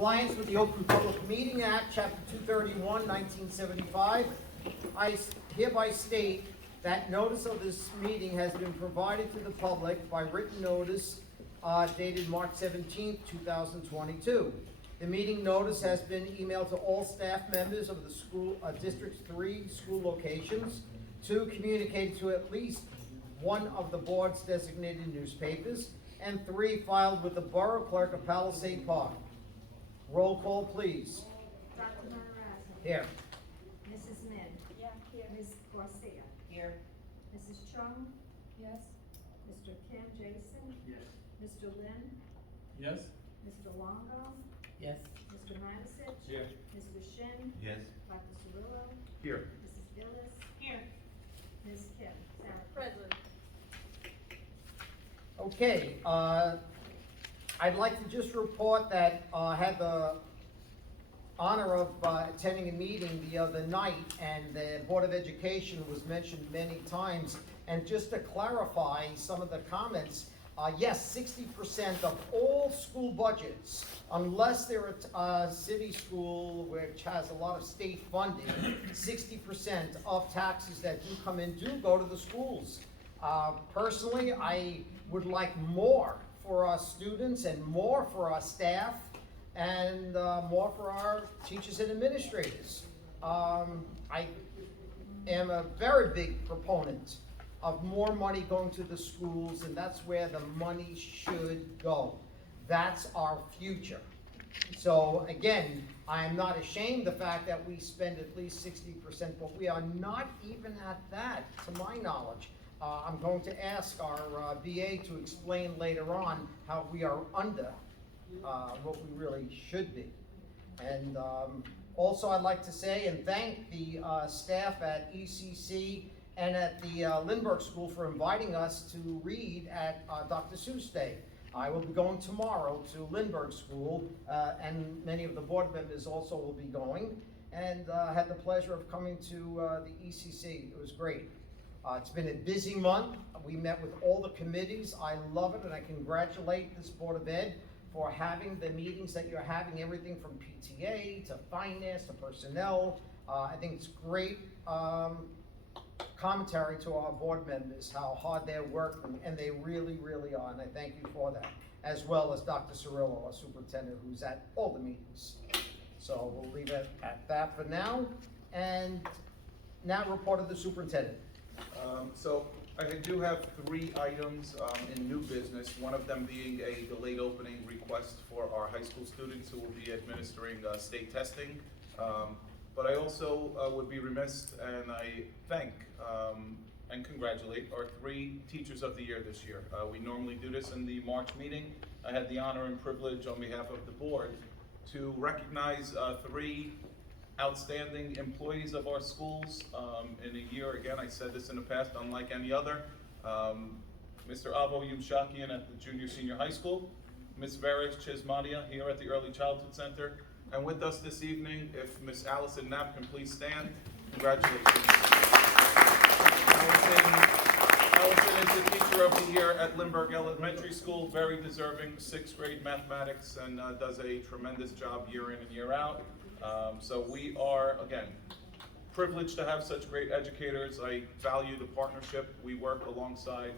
compliance with the Open Public Meeting Act, Chapter 231, 1975, I hereby state that notice of this meeting has been provided to the public by written notice dated March 17, 2022. The meeting notice has been emailed to all staff members of the school, District 3 school locations, 2, communicated to at least one of the board's designated newspapers, and 3, filed with the Borough Clerk of Palisades Park. Roll call, please. Dr. Matarazzo. Here. Mrs. Min. Yeah, here. Ms. Garcia. Here. Mrs. Chung. Yes. Mr. Kim Jason. Yes. Mr. Lin. Yes. Mr. Longo. Yes. Mr. Matisich. Here. Mr. Shin. Yes. Dr. Cirillo. Here. Mrs. Gillis. Here. Ms. Kim. Sarah. Present. Okay, I'd like to just report that I had the honor of attending a meeting the other night, and the Board of Education was mentioned many times. And just to clarify some of the comments, yes, 60% of all school budgets, unless they're a city school which has a lot of state funding, 60% of taxes that do come in do go to the schools. Personally, I would like more for our students and more for our staff and more for our teachers and administrators. I am a very big proponent of more money going to the schools, and that's where the money should go. That's our future. So again, I am not ashamed of the fact that we spend at least 60%, but we are not even at that, to my knowledge. I'm going to ask our BA to explain later on how we are under what we really should be. And also I'd like to say and thank the staff at ECC and at the Lindbergh School for inviting us to read at Dr. Seuss Day. I will be going tomorrow to Lindbergh School, and many of the board members also will be going, and had the pleasure of coming to the ECC. It was great. It's been a busy month. We met with all the committees. I love it, and I congratulate this Board of Ed for having the meetings that you're having, everything from PTA to finance to personnel. I think it's great commentary to our board members, how hard they're working, and they really, really are, and I thank you for that, as well as Dr. Cirillo, our superintendent, who's at all the meetings. So we'll leave it at that for now, and now report of the superintendent. So I do have 3 items in new business, one of them being a delayed opening request for our high school students who will be administering state testing. But I also would be remiss, and I thank and congratulate our 3 Teachers of the Year this year. We normally do this in the March meeting. I had the honor and privilege on behalf of the board to recognize 3 outstanding employees of our schools in a year. Again, I said this in the past, unlike any other. Mr. Avo Yumshakian at the Junior Senior High School, Ms. Veres Chismadia here at the Early Childhood Center, and with us this evening, if Ms. Allison Knapp can please stand, congratulations. Allison is the Teacher of the Year at Lindbergh Elementary School, very deserving, 6th grade mathematics, and does a tremendous job year in and year out. So we are, again, privileged to have such great educators. I value the partnership. We work alongside,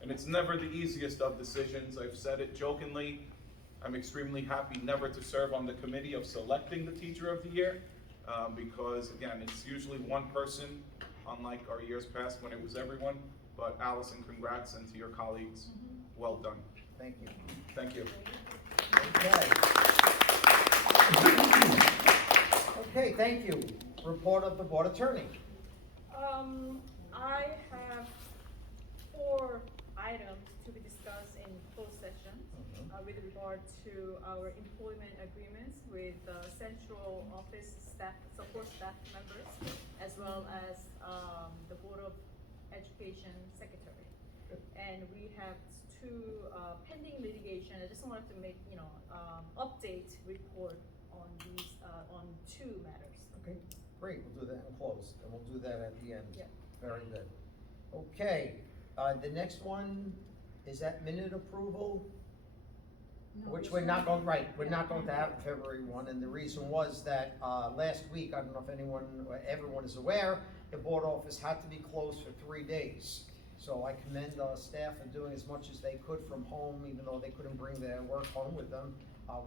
and it's never the easiest of decisions. I've said it jokingly. I'm extremely happy never to serve on the committee of selecting the Teacher of the Year, because again, it's usually one person, unlike our years past when it was everyone. But Allison, congrats, and to your colleagues, well done. Thank you. Thank you. Okay, thank you. Report of the Board Attorney. I have 4 items to be discussed in closed session with regard to our employment agreements with central office staff, support staff members, as well as the Board of Education Secretary. And we have 2 pending litigation. I just wanted to make, update report on these, on 2 matters. Okay, great, we'll do that in close, and we'll do that at the end. Yeah. Very good. Okay, the next one, is that minute approval? No, which we're we're not still- going, right, we're Yeah. not going to have February 1, and the reason was that, last week, I don't know if anyone, or everyone is aware, the board office had to be closed for 3 days. So I commend, staff for doing as much as they could from home, even though they couldn't bring their work home with them.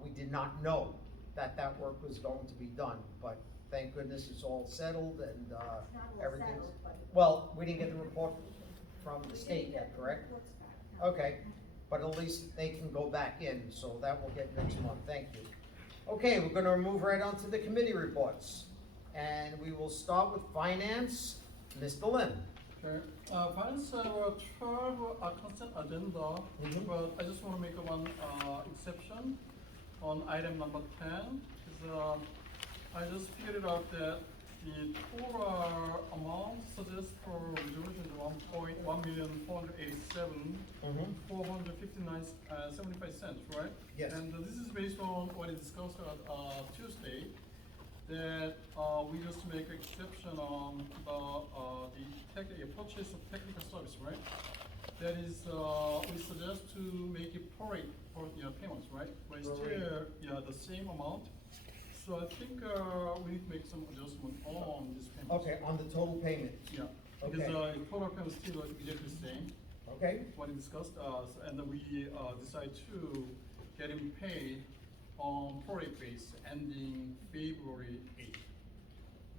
We did not know that that work was going to be done, but thank goodness it's all settled and, It's not all everything's. settled, but- Well, we didn't get the report from the We state didn't yet, get the correct? reports back, no. Okay, but at least they can go back in, so that will get next month, thank you. Okay, we're gonna move right on to the committee reports. And we will start with finance, Mr. Lim. Okay, finance, 12 consent agenda, Mhm. but I just want to make one exception on item number 10. Because I just figured out that the total amount suggested for resolution is 1,487,459 75 cents, right? Yes. And this is based on what is discussed at Tuesday, that we just make exception on the purchase of technical service, right? That is, we suggest to make it prorate for payments, right? But it's Prorate. still the same amount. So I think we need to make some adjustment on this payment. Okay, on the total payment, Yeah, because Okay. total payment is still exactly the same, okay? what we discussed, and then we decide to get him paid on prorate base ending February 8th.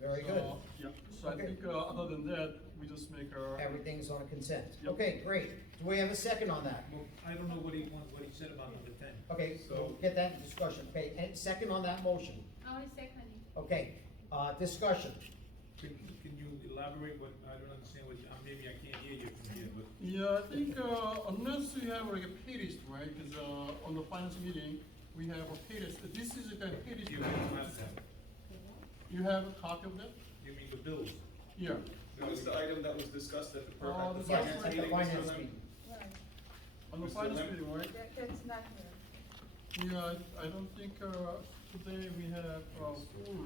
Very So, good. Yeah, so I Okay. think, other than that, we just make our. Everything's on a consent. Yep. Okay, great. Do we have a second on that? Well, I don't know what he said about number 10. Okay, so we'll get that in discussion. Okay, and second on that motion. I second it. Okay, discussion. Can you elaborate what, I don't understand what, maybe I can't hear you from here, but. Yeah, I think, unless you have like a pay list, right, because, on the finance meeting, we have a pay list, this is a kind of pay list. You don't have that. You have a copy of that? You mean the bills? Yeah. That was the item that was discussed at the This Yes, finance at the meeting, finance Mr. Lim? meeting. Right, On the Mr. finance Lim? meeting, right? that's not here. Yeah, I don't think, today we have a full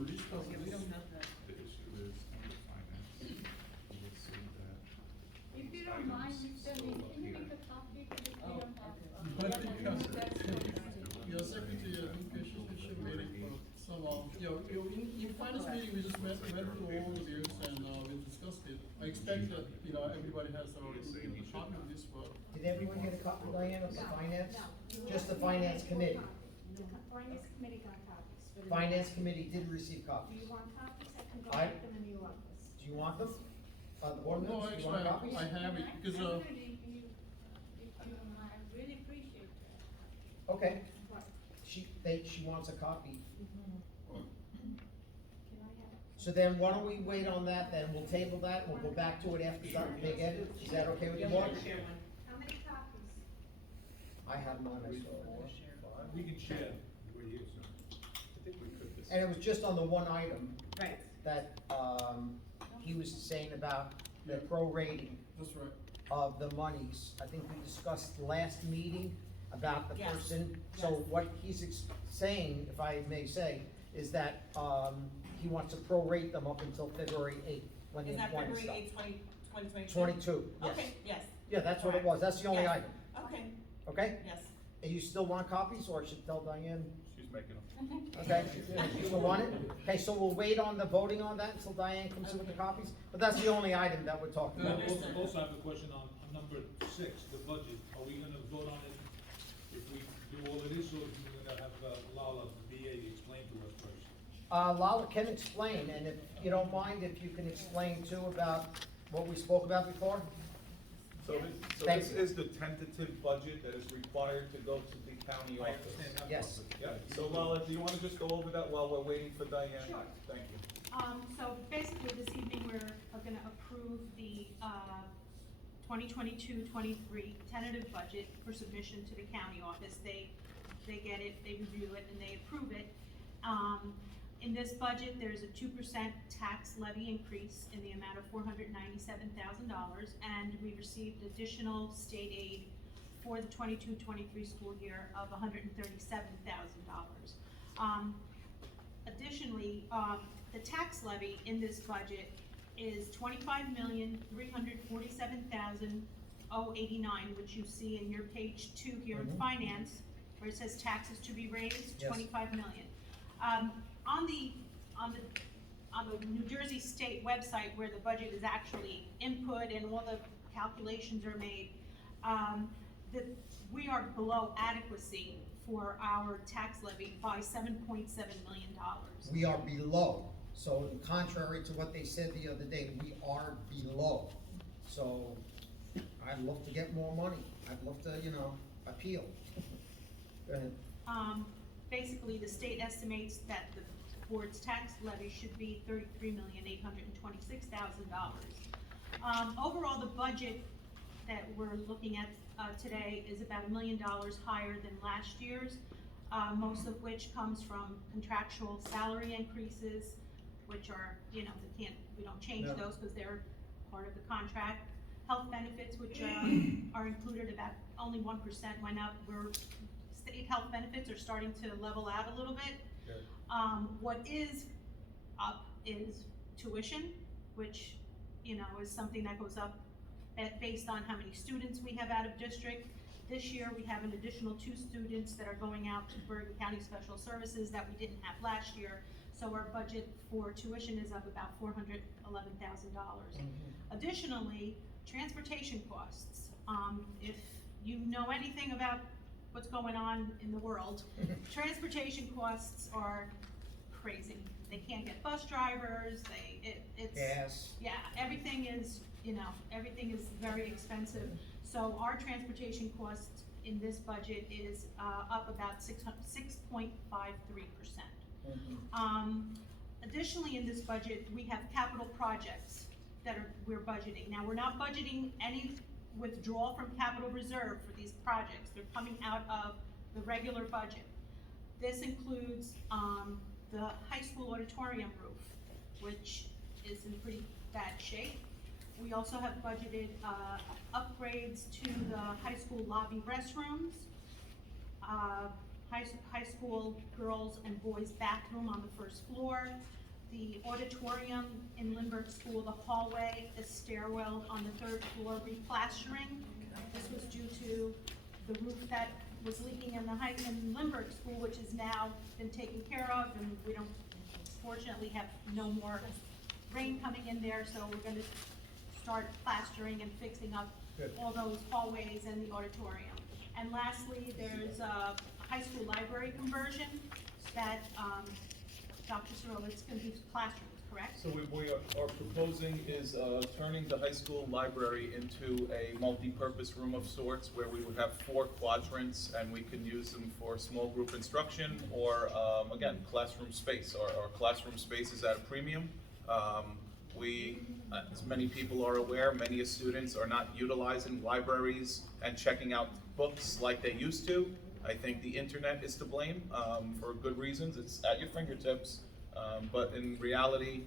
list of. Okay, we don't have that. The issue is under finance, you will see that. If you don't mind, Mr. Lee, can you make a copy, because we don't have. But I think, your secretary, I think she should make it for some, in finance meeting, we just went through all the bills and, we discussed it. I expect that, everybody has already a copy of this, but. Did everyone get a copy, Diane, of the finance? No. Just the finance committee. The finance committee got copies. for the- Finance committee did receive Do copies. you want copies? I can go I- get them in your office. Do you want them? The board No, members, do you actually, want copies? I have it, because, Actually, if you don't mind, I really appreciate that. Okay, What? she wants a copy. Can I have it? So then why don't we wait on that, then we'll table that, we'll go back to it after Dr. Big Ed, is that okay with you, Mark? How many copies? I have mine, I saw. We can share, where you, so. I think we could And it was just on the one item Right. that, he was saying about the prorating that's right. of the monies. I think we discussed last meeting about the Yes. person. So Yes. what he's saying, if I may say, is that, he wants to prorate them up until February 8th, when the Is that employment February stops. 8th, 2022? 22, yes. Okay, yes, Yeah, that's what it was, that's the only Yes. item, okay, okay? yes. And you still want copies, or I should tell Diane? She's making them. Okay, you still want it? Okay, so we'll wait on the voting on that until Diane comes in with the copies, but that's the only item that we're talking I about. also have a question on number 6, the budget. Are we gonna vote on it if we do all of this, or are we gonna have Lala, the BA, explain to us first? Lala can explain, and if you don't mind, if you can explain too about what we spoke about before? So Thank this you. is the tentative budget that is required to go to the county I office. understand that. Yes. Yeah, so Lala, do you wanna just go over that while we're waiting for Diane? Sure. Thank you. So basically, this evening, we're gonna approve the 2022-23 tentative budget for submission to the county office. They get it, they review it, and they approve it. In this budget, there's a 2% tax levy increase in the amount of $497,000, and we received additional state aid for the 22-23 school year of $137,000. Additionally, the tax levy in this budget is $25,347,089, which you see in your page 2 here in Mhm. finance. where it says taxes to be raised, Yes. 25 million. On the New Jersey State website where the budget is actually input and all the calculations are made, we are below adequacy for our tax levy by $7.7 million. We are below, so contrary to what they said the other day, we are below. So, I'd love to get more money, I'd love to, appeal. Go ahead. Basically, the state estimates that the board's tax levy should be $33,826,000. Overall, the budget that we're looking at today is about $1 million higher than last year's, most of which comes from contractual salary increases, which are, we don't change No. those because they're part of the contract. Health benefits, which are included, about only 1% went up. State health benefits are starting to level out a little bit. Good. What is up is tuition, which, is something that goes up based on how many students we have out of district. This year, we have an additional 2 students that are going out to Bergen County Special Services that we didn't have last year. So our budget for tuition is up about $411,000. Additionally, transportation costs. If you know anything about what's going on in the world, transportation costs are crazy. They can't get bus drivers, it's. Gas. Yeah, everything is very expensive. So our transportation costs in this budget is up about 6.53%. Additionally, in this budget, we have capital projects that we're budgeting. Now, we're not budgeting any withdrawal from capital reserve for these projects. They're coming out of the regular budget. This includes the high school auditorium roof, which is in pretty bad shape. We also have budgeted upgrades to the high school lobby restrooms, high school girls and boys bathroom on the first floor, the auditorium in Lindbergh School, the hallway, the stairwell on the 3rd floor replastering. This was due to the roof that was leaking in Lindbergh School, which has now been taken care of, and we don't, fortunately, have no more rain coming in there, so we're gonna start plastering and fixing up Good. all those hallways and the auditorium. And lastly, there's a high school library conversion that, Dr. Cirillo, it's gonna be classrooms, correct? So we are proposing is turning the high school library into a multi-purpose room of sorts where we would have 4 quadrants and we can use them for small group instruction or, again, classroom space. Our classroom space is at a premium. As many people are aware, many students are not utilizing libraries and checking out books like they used to. I think the internet is to blame for good reasons. It's at your fingertips, but in reality,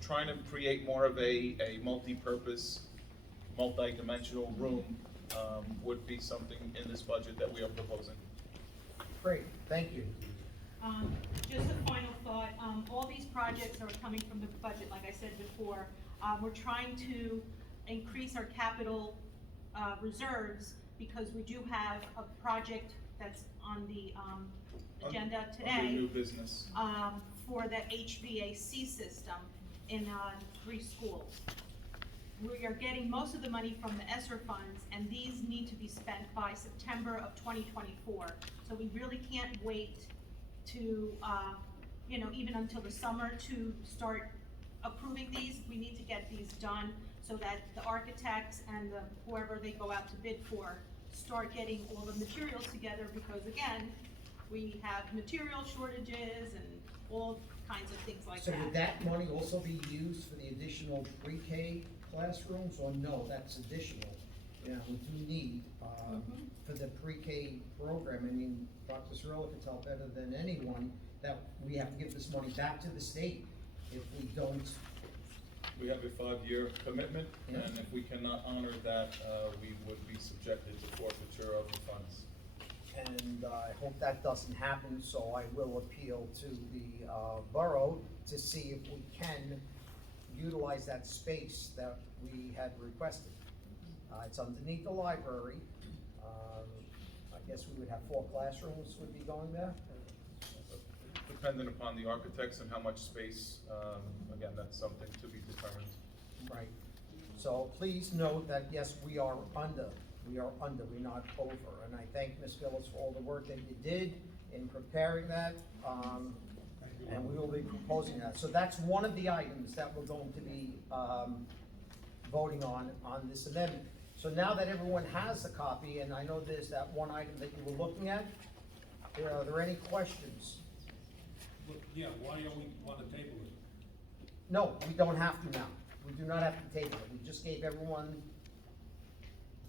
trying to create more of a multi-purpose, multi-dimensional room would be something in this budget that we are proposing. Great, thank you. Just a final thought, all these projects are coming from the budget, like I said before. We're trying to increase our capital reserves because we do have a project that's on the agenda today. Under new business. For the HVAC system in 3 schools. We are getting most of the money from the ESSER funds, and these need to be spent by September of 2024. So we really can't wait to, even until the summer to start approving these. We need to get these done so that the architects and whoever they go out to bid for start getting all the materials together, because again, we have material shortages and all kinds of things like So that. would that money also be used for the additional pre-K classrooms, or no, that's additional? Yeah, we do need, for the pre-K program, I mean, Dr. Cirillo could tell better than anyone that we have to give this money back to the state if we don't. We have a 5-year commitment, Yeah. and if we cannot honor that, we would be subjected to forfeiture of the funds. And I hope that doesn't happen, so I will appeal to the borough to see if we can utilize that space that we had requested. It's underneath the library. I guess we would have 4 classrooms would be going there. Dependent upon the architects and how much space, again, that's something to be determined. Right. So please note that, yes, we are under, we're not over. And I thank Ms. Phillips for all the work that you did in preparing that, and we will be proposing that. So that's one of the items that we're going to be voting on this amendment. So now that everyone has a copy, and I know there's that one item that you were looking at, are there any questions? Look, yeah, why don't we want to table it? No, we don't have to now. We do not have to table it. We just gave everyone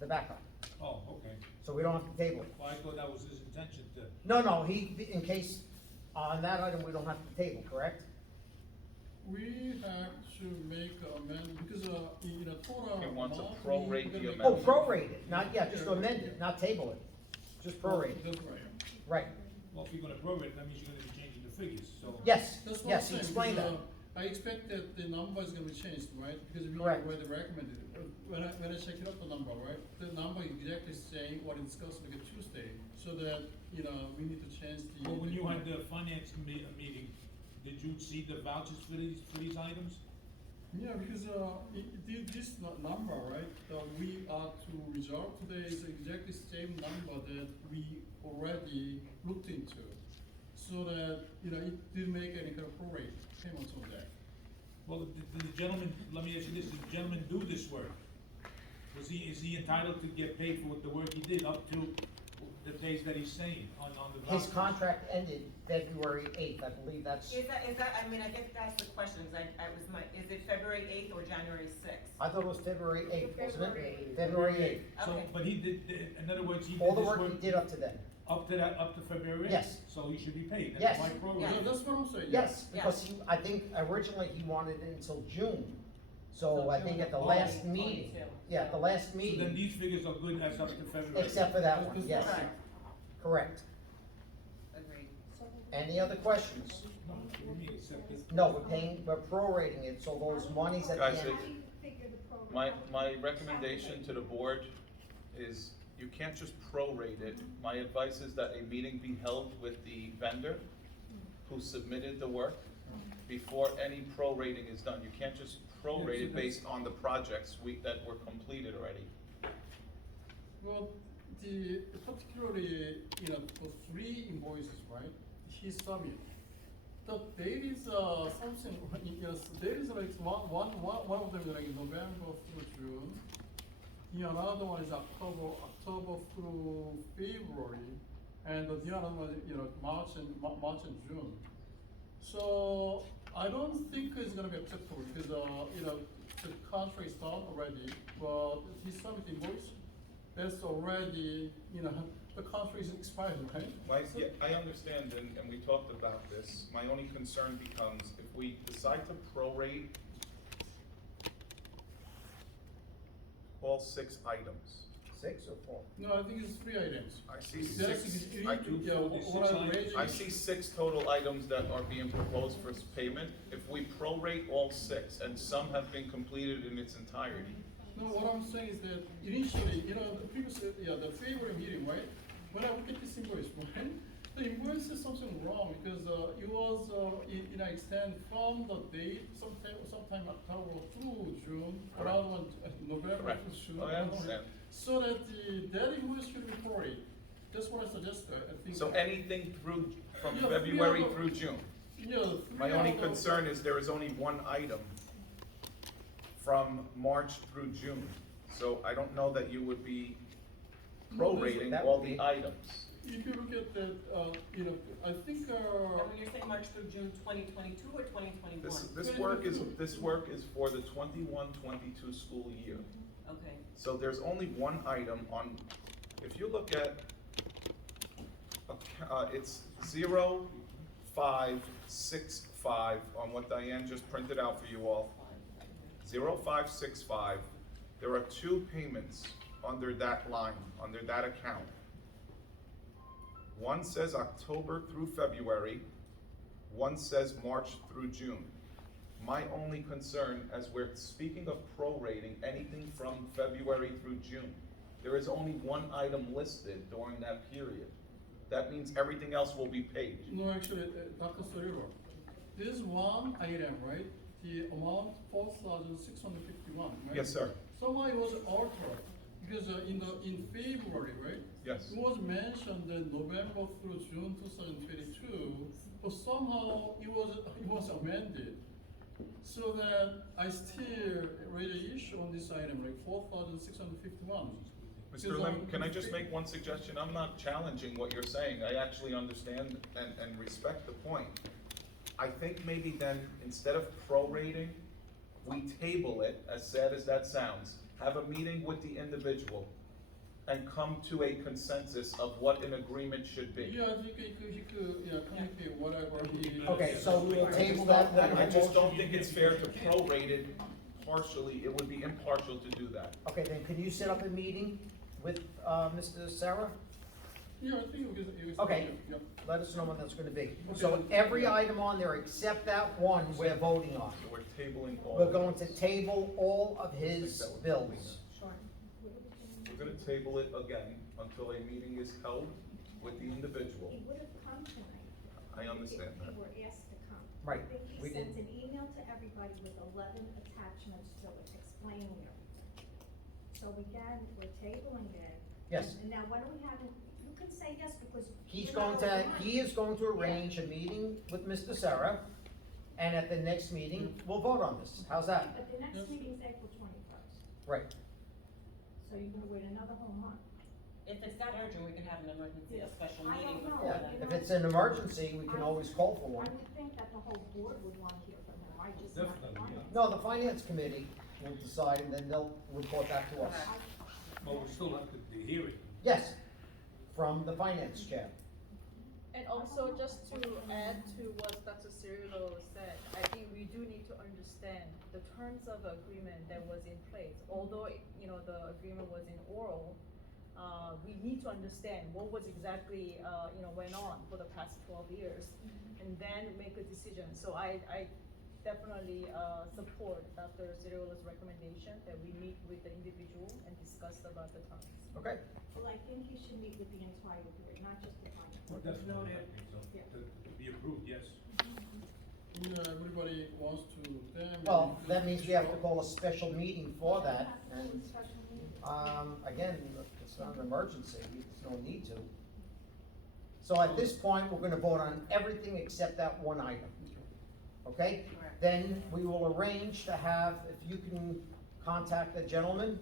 the backup. Oh, okay. So we don't have to table it. Well, I thought that was his intention to, No, in case, on that item, we don't have to table, correct? We have to make an amendment, because, total He wants to amount, prorate we're the gonna make- Oh, prorate it, not yet, just amend it, not table it. Just prorate it, That's right. right. well, if you're gonna prorate, that means you're gonna be changing the figures, so. Yes, That's what I'm yes, he saying, explained that. because, I expect that the number is gonna be changed, right? Because we Correct. already recommended it. When I check it out the number, right, the number is exactly saying what it discussed like a Tuesday, so that, we need to change the. Well, when you had the finance meeting, did you see the vouchers for these items? Yeah, because, this number, right, we are to resolve today is exactly same number that we already looked into. So that, it didn't make any kind of prorate payments on that. Well, did the gentleman, let me ask you this, did the gentleman do this work? Is he entitled to get paid for the work he did up to the days that he's saying on the vouchers? His contract ended February 8th, I believe that's, Is that, I mean, I guess that's the question, because is it February 8th or January 6th? I thought it was February 8th, wasn't February it? 8th. February 8th. So, Okay. but he did, in other words, he did All the this work he did up to then. up to February? Yes. So he should be paid, Yes. that's why prorate. Yeah. Yeah, that's what I'm saying. Yes, Yeah. because I think originally he wanted it until June. So So I think June at the of last 2022. meeting, yeah, at the last So then meeting, these figures are good as up to February? except for that one, yes, Correct. correct. Agreed. Any other questions? No, what do you mean, except this? No, we're prorating it, so those monies at the Guys, end. my recommendation to the board is you can't just prorate it. My advice is that a meeting be held with the vendor who submitted the work before any prorating is done. You can't just prorate it based on the projects that were completed already. Well, particularly, for 3 invoices, right, he submitted. The date is, something, date is like one of them is like November through June. Another one is October through February, and the other one, March and June. So I don't think it's gonna be acceptable because, the contract is done already, but he submitted invoice, that's already, the contract is expired, right? So- Yeah, I understand, and we talked about this. My only concern becomes if we decide to prorate all 6 items. 6 or 4? No, I think it's 3 items. I see That's 6, because I do yeah, for the what 6 I'm items. raising. I see 6 total items that are being proposed for payment. If we prorate all 6, and some have been completed in its entirety, No, what I'm saying is that initially, the previous, the February meeting, right? When I look at this invoice, right? The invoice is something wrong because, it was, extend from the date, sometime October through June, Correct. another one, November Correct. through June. Oh, I another one- understand. So that that invoice should be prorated. That's what I suggested, I think. So anything from Yeah, February yeah, through June. Yeah, My 3 only out of- concern is there is only one item from March through June. So I don't know that you would be prorating That all would the be- items. If you look at that, I think, And when you're saying March through June 2022 or 2021? This work is for the 21-22 school year. Okay. So there's only one item on, if you look at, it's 0565 on what Diane just printed out for you all. 0565, there are 2 payments under that line, under that account. One says October through February, one says March through June. My only concern, as we're speaking of prorating anything from February through June, there is only one item listed during that period. That means everything else will be paid. No, actually, Dr. Soriba, this one item, right, the amount 4,651, right? Yes, sir. Somehow it was altered, because in February, right? Yes. It was mentioned that November through June 2022, but somehow it was amended. So that I still raise an issue on this item, like 4,651. Mr. Lim, can I just make one suggestion? I'm not challenging what you're saying. I actually understand and respect the point. I think maybe then, instead of prorating, we table it, as sad as that sounds, have a meeting with the individual and come to a consensus of what an agreement should be. Yeah, I think he could, yeah, communicate whatever he. Okay, so we'll table that. I just don't think it's fair to prorate it partially. It would be impartial to do that. Okay, then can you set up a meeting with, Mr. Sarah? Yeah, I think it was. Okay. Yeah. Let us know when that's gonna be. So every item on there except that one, we're voting on. So we're tabling all. We're going to table all of his bills. We're gonna table it again until a meeting is held with the individual. He would have come tonight. I understand If that. he were asked to come. Right, I think we he sent did. an email to everybody with 11 attachments to it explaining everything. So again, we're tabling it. Yes. And now when are we having, you can say yes because. He is going to arrange a meeting with Mr. Sarah, and at the next meeting, we'll vote on this. How's that? But the next Yes. meeting is April 21st, Right. so you're gonna wait another whole month. If it's that urgent, we can have an emergency, a special I meeting don't know. before Yeah, then. if it's an emergency, we can always call for I one. would think that the whole board would want to hear from him, I just not the Definitely, finance. No, the finance committee will decide, and then they'll report back to us. But we still have the hearing. Yes, from the finance chair. And also, just to add to what Dr. Cirillo said, I think we do need to understand the terms of the agreement that was in place. Although, the agreement was in oral, we need to understand what was exactly, went on for the past 12 years, and then make a decision. So I definitely, support Dr. Cirillo's recommendation that we meet with the individual and discuss about the terms. Okay? Well, I think he should meet with the entire board, not just the finance. Definitely, I think so. Yeah. To be approved, yes. Yeah, everybody wants to, then. Well, that means we have to call a special meeting for that, Have to do and, a special meeting. again, it's not an emergency, there's no need to. So at this point, we're gonna vote on everything except that one item. Okay? Correct. Then we will arrange to have, if you can contact the gentleman,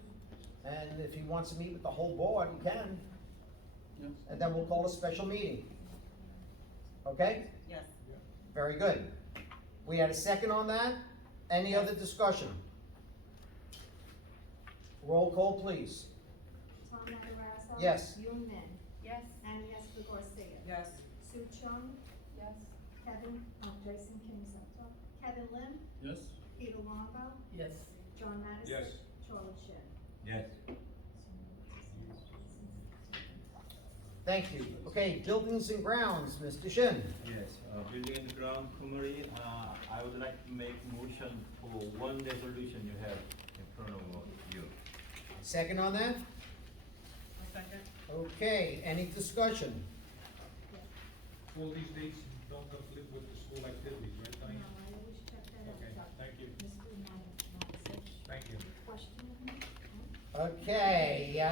and if he wants to meet with the whole board, he can, Yes. and then we'll call a special meeting. Okay? Yes. Very good. We had a second on that? Any other discussion? Roll call, please. Tom Matarazzo. Yes. Yun Min. Yes. Annie Esther Garcia. Yes. Sue Chung. Yes. Jason King's Kevin Lim. Yes? Peter Longo. Yes. John Madison. Yes. Charlie Shin. Yes. Thank you. Okay, buildings and grounds, Mr. Shin. Yes, building and ground committee, I would like to make motion for one resolution you have in front of you. Second on that? A second? Okay, any discussion? All these dates don't conflict with the school activities, right, No, Diane? I always check that out. Okay, thank you. Mr. Montisich. Thank you. Question of him? Okay,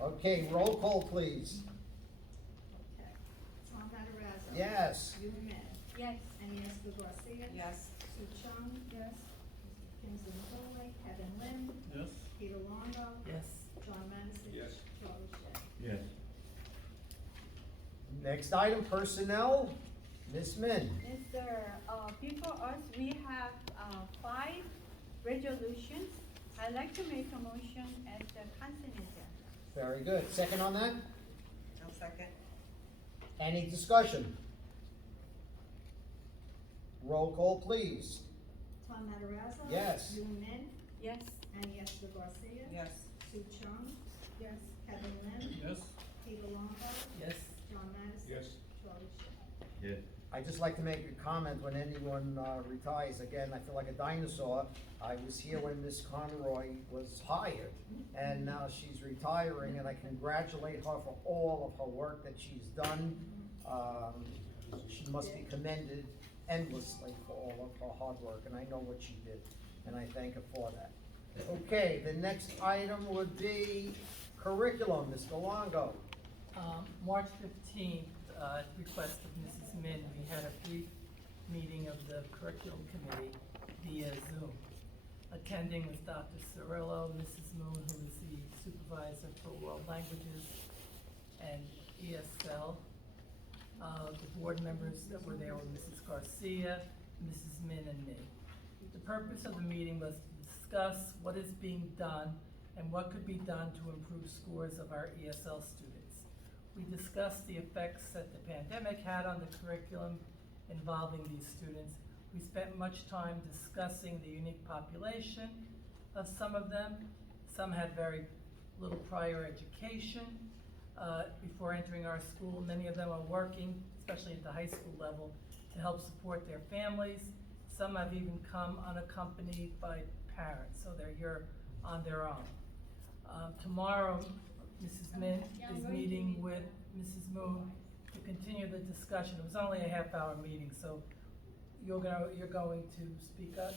okay, roll call, please. Okay. Tom Matarazzo. Yes. Yun Min. Yes. Annie Esther Garcia. Yes. Sue Chung. Yes. Kingsley Nicole. Kevin Lim. Yes? Peter Longo. Yes. John Madison. Yes. Charlie Shin. Yes. Next item, personnel, Ms. Min. Yes, sir. Before us, we have, 5 resolutions. I'd like to make a motion as the consent agenda. Very good. Second on that? A second? Any discussion? Roll call, please. Tom Matarazzo. Yes. Yun Min. Yes. Annie Esther Garcia. Yes. Sue Chung. Yes. Kevin Lim. Yes? Peter Longo. Yes. John Madison. Yes. Charlie Shin. Yes. I'd just like to make a comment when anyone retires. Again, I feel like a dinosaur. I was here when Miss Conroy was hired, and now she's retiring, and I congratulate her for all of her work that she's done. She must be commended endlessly for all of her hard work, and I know what she did, and I thank her for that. Okay, the next item would be curriculum, Mr. Longo. March 15th, at the request of Mrs. Min, we had a brief meeting of the curriculum committee via Zoom. Attending was Dr. Cirillo, Mrs. Moon, who is the supervisor for world languages and ESL. The board members that were there were Mrs. Garcia, Mrs. Min, and me. The purpose of the meeting was to discuss what is being done and what could be done to improve scores of our ESL students. We discussed the effects that the pandemic had on the curriculum involving these students. We spent much time discussing the unique population of some of them. Some had very little prior education before entering our school. Many of them are working, especially at the high school level, to help support their families. Some have even come unaccompanied by parents, so they're here on their own. Tomorrow, Mrs. Min is meeting with Mrs. Moon to continue the discussion. It was only a half-hour meeting, so you're going to speak up,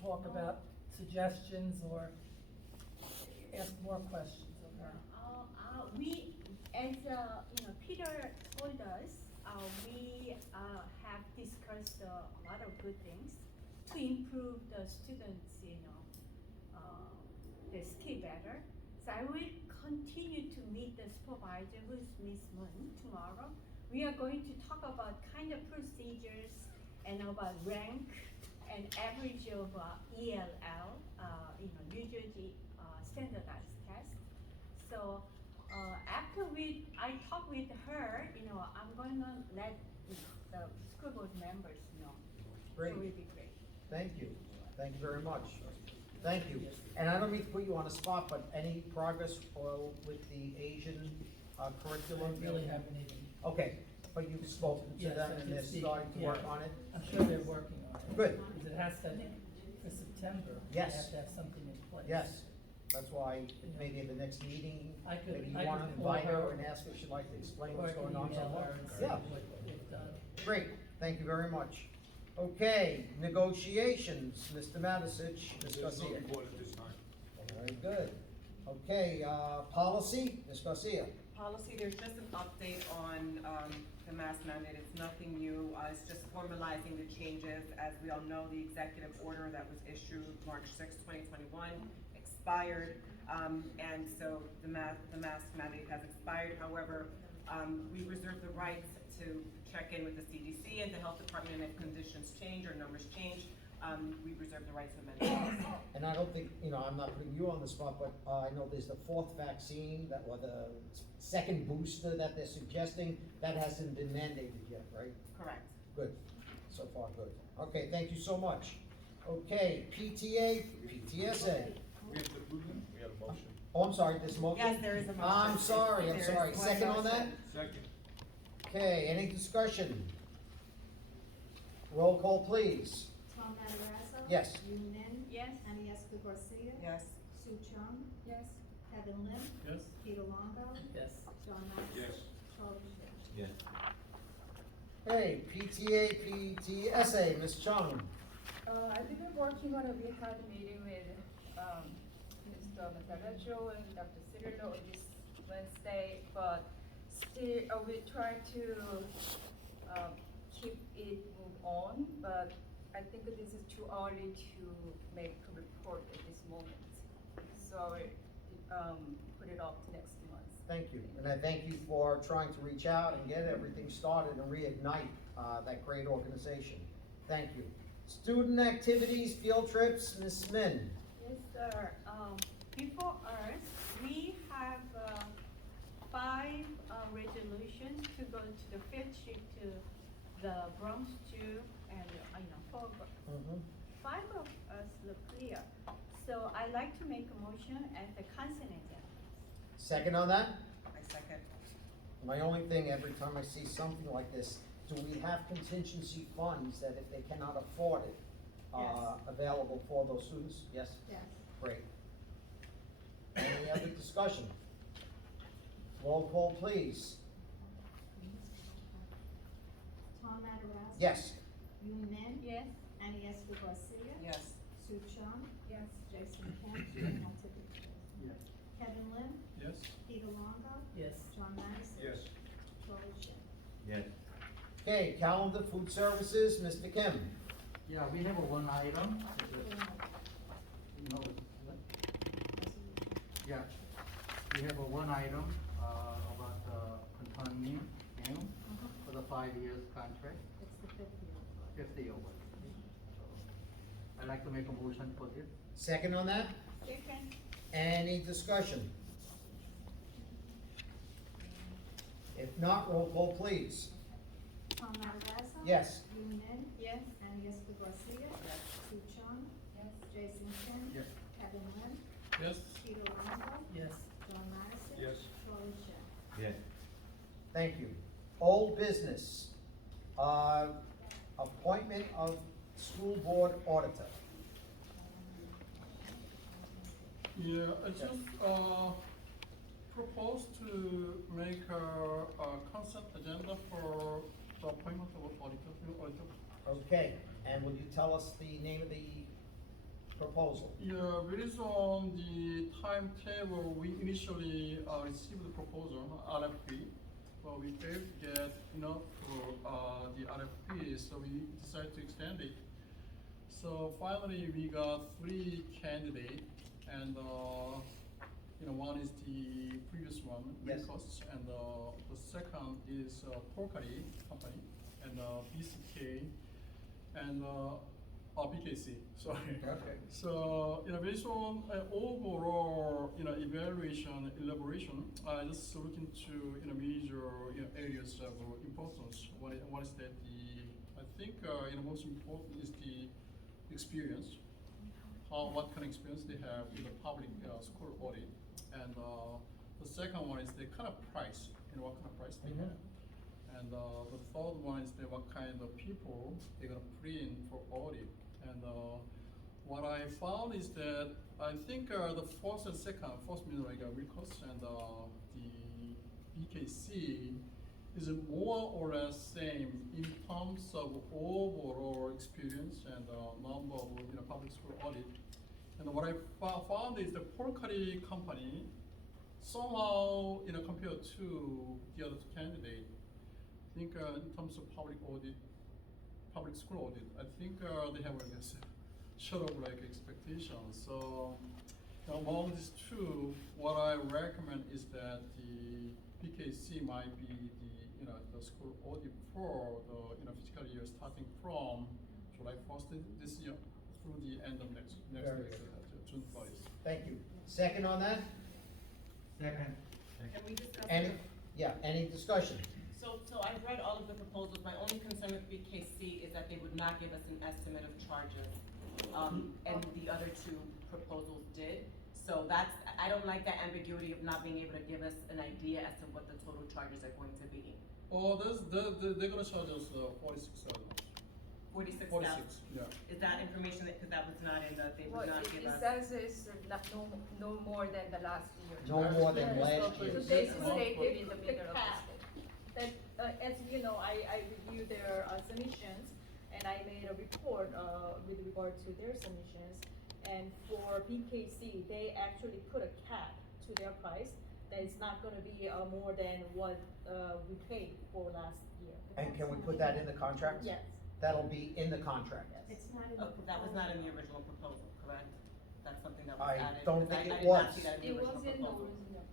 talk about suggestions, or ask more questions of her. We, as Peter told us, we have discussed a lot of good things to improve the students, the skill better. So I will continue to meet the supervisor, who's Miss Moon, tomorrow. We are going to talk about kind of procedures and about rank and average of ELL, New Jersey standardized test. So after I talk with her, I'm going to let the school board members know. Great. So it will be great. Thank you. Thank you very much. Thank you. And I don't mean to put you on the spot, but any progress with the Asian curriculum? I really haven't even. Okay, but you've spoken to Yes, them I and did they're speak, starting to yeah. work on it? I'm sure they're working on it. Good. Because it has to, I think, for September. Yes. They have to have something in place. Yes, that's why maybe at the next meeting, I could- maybe I you wanna could call invite her her. and ask if she'd like to explain Or I what's can going on. email her and see Yeah, what they've done. great, thank you very much. Okay, negotiations, Mr. Matisich, Ms. There's no Garcia. report at this time. Very good. Okay, policy, Ms. Garcia. Policy, there's just an update on, the mask mandate, it's nothing new, it's just formalizing the changes. As we all know, the executive order that was issued March 6, 2021 expired, and so the mask mandate has expired. However, we reserve the right to check in with the CDC and the health department, and if conditions change or numbers change, we reserve the right to amend the policy. And I don't think, I'm not putting you on the spot, but I know there's the fourth vaccine, or the second booster that they're suggesting, that hasn't been mandated yet, right? Correct. Good, so far, good. Okay, thank you so much. Okay, PTA, PTSA. We have to approve them? We had a motion. Oh, I'm sorry, this motion? Yes, there is a motion. I'm sorry. There is one Second on that? motion. Second. Okay, any discussion? Roll call, please. Tom Matarazzo? Yes. Yu Min? Yes. Annie Escobar Garcia? Yes. Sue Chung? Yes. Kevin Lim? Yes? Peter Longo? Yes. John Max? Yes. Charlie Shrem? Yes. Hey, PTA, PTSA, Ms. Chung. I've been working on we had a meeting with, Mr. Matarazzo and Dr. Cirillo on this Wednesday, but still, we try to, keep it move on, but I think this is too early to make a report at this moment. So, put it off to next month. Thank you, and I thank you for trying to reach out and get everything started and reignite that great organization. Thank you. Student activities, field trips, Ms. Min. Yes, sir. Before us, we have 5 resolutions to go to the field trip to the Bronx Zoo, and 5 of us look clear. So I'd like to make a motion as the consent agenda. Second on that? I second. My only thing, every time I see something like this, do we have contingency funds that if they cannot afford it, Yes. available for those students? Yes? Yes. Great. Any other discussion? Roll call, please. Tom Matarazza. Yes. Yun Min. Yes. Annie Esper Garcia. Yes. Sue Chung. Yes. Jason Kemp. Al Tippett. Yes. Kevin Lim. Yes? Peter Longo. Yes. John Madison. Yes. Charlie Shin. Yes. Okay, calendar, food services, Mr. Kim. Yeah, we have one item. No, what? Yeah, we have one item, about, continuing, for the 5 years contract, It's the 50th. 50 over. I'd like to make a motion for this. Second on that? Second. Any discussion? If not, roll call, please. Tom Matarazza. Yes. Yun Min. Yes. Annie Esper Garcia. Sue Chung. Yes. Jason Kemp. Yes. Kevin Lim. Yes? Peter Longo. Yes. John Madison. Yes. Charlie Shin. Yes. Thank you. Old business, appointment of school board auditor. Yeah, I just, propose to make a consent agenda for the appointment of auditor. Okay, and will you tell us the name of the proposal? Yeah, based on the timetable, we initially received the proposal, RFP, but we failed to get enough for the RFP, so we decided to extend it. So finally, we got 3 candidates, and one is the previous one, Yes. Recost, and the second is Porcari Company, and BCK, and BKC, sorry. Okay. So, based on overall, evaluation, elaboration, I just look into, major, areas of importance. One is that I think, most important is the experience. What kind of experience they have in the public school audit. And the second one is the kind of price, what kind of price they have. And the third one is that what kind of people they're gonna put in for audit. And what I found is that I think the first and second, first meaning like Recost and the BKC is more or less same in terms of overall experience and number of public school audit. And what I found is the Porcari Company somehow compared to the other 2 candidates, I think in terms of public audit, public school audit, I think they have like a sort of like expectations. So among these 2, what I recommend is that the PKC might be the school audit for the fiscal year starting from July 1st this year through the end of next Very year, good. June 30th. Thank you. Second on that? Second. Can we discuss? Any discussion? So I've read all of the proposals. My only concern with BKC is that they would not give us an estimate of charges. And the other 2 proposals did. So I don't like that ambiguity of not being able to give us an idea as to what the total charges are going to be. Oh, they're gonna charge us $46,000. 46,000. 46, yeah. Is that information because that was not in the, they Well, would not it give us? says it's no more than the last year. No more than Yes, last so year. they Yes. stated in the middle of cap. the That, as you know, I reviewed their submissions, and I made a report with regard to their submissions. And for BKC, they actually put a cap to their price, that it's not gonna be more than what we paid for last year. And can we put that in the contract? Yes. That'll be in the contract. It's not in the. Oh, that was not in the original proposal, correct? That's something that was I added? don't Because think I it did not was. see that in the It original was in the proposal. original.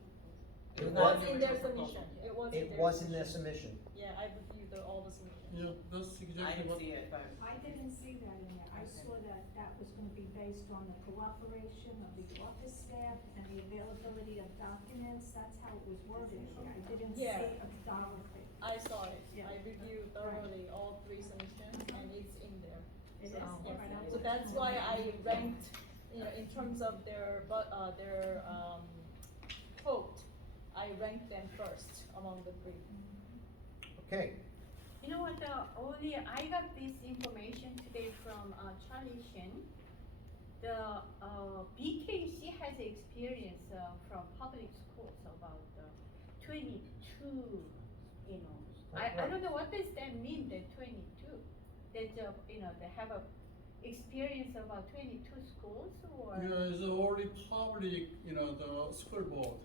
It It was, was in their original submission, proposal. it was in it their was in their submission. submission. Yeah, I reviewed all the submissions. Yeah, that's I exactly didn't what. see it, but. I didn't see that in there. I saw that that was gonna be based on the cooperation of the office staff and the availability of documents. That's how it was worded here. I didn't see Yeah. a dollar figure. I saw it, Yeah. I reviewed thoroughly all 3 submissions, and it's in there. It is? So, All right, I So will- that's why I ranked, in terms of their quote, I ranked them first among the 3. Okay, know what, only, I got this information today from, Charlie Shin. The, BKC has experience, from public schools about, 22, you know. I don't know what does that mean, the 22? That, they have a experience about 22 schools or? Yeah, it's already public, the school board.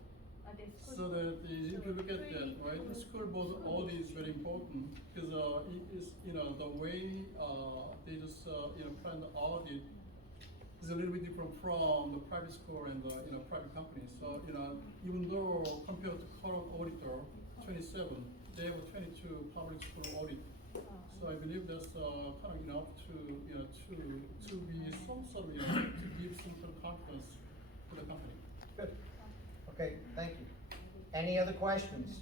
The school So board. that if you look at that, 22 right, the school board audit is very important, because, it is, the way, they just, plan the audit is a little bit different from the private school and the, private companies. So, even though compared to current auditor, 27, they have a 22 public school audit. So I believe that's, kind of enough to, to be some sort of, to give some sort of confidence to the company. Good. Okay, thank you. Any other questions?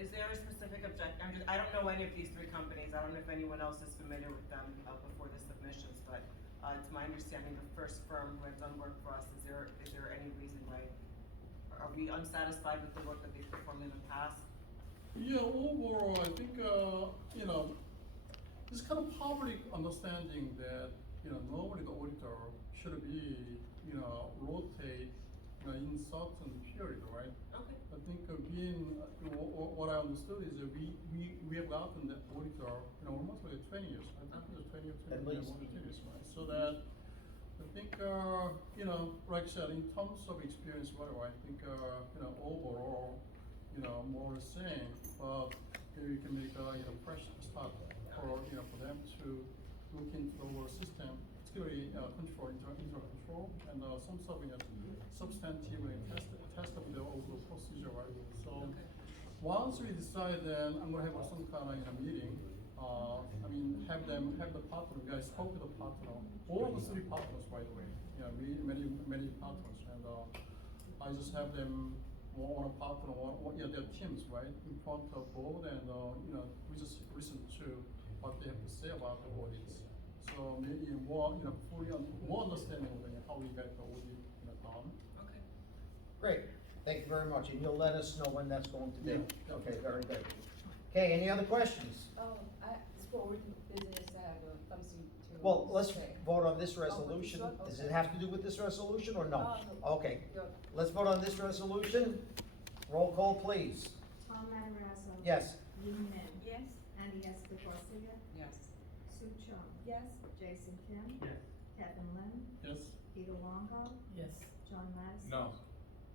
Is there a specific I don't know any of these three companies, I don't know if anyone else is familiar with them, before the submissions, but, it's my understanding the first firm who has done work for us, is there any reason why? Are we unsatisfied with the work that they've performed in the past? Yeah, overall, I think, this kind of public understanding that, normally the auditor should be, rotate, in certain period, right? Okay. I think what I understood is that we have gotten that auditor, almost like 20 years. I think it's 20 or 20, At least. more than 20 years, right? So that, I think, like I said, in terms of experience, whatever, I think, overall, more the same, but we can make a, fresh start for, for them to look into the whole system, particularly, control, internal control, and, some sort of, substantive and test of the overall procedure, right? So, once we decide, then I'm gonna have some kind of, meeting, have the partner, guys spoke with the partner, all the three partners, by the way, many partners, and, I just have them one partner, their teams, right, in front of board, and, we just listen to what they have to say about the audits. So maybe more, more understanding of how we get the audit, done. Okay. Great, thank you very much, and you'll let us know when that's going to be. Yeah. Okay, very good. Okay, any other questions? It's for business, I have something to. Well, let's say. vote on this Oh, with this resolution. one? Does Okay. it have to do with this resolution or no? No. Okay, Yeah. let's vote on this resolution. Roll call, please. Tom Matarazzo. Yes. Lynn Min. Yes? Andy Esposito. Yes. Sue Chung. Yes. Jason Kim. Yes. Kevin Lin. Yes? Peter Longo. Yes. John Madison. No.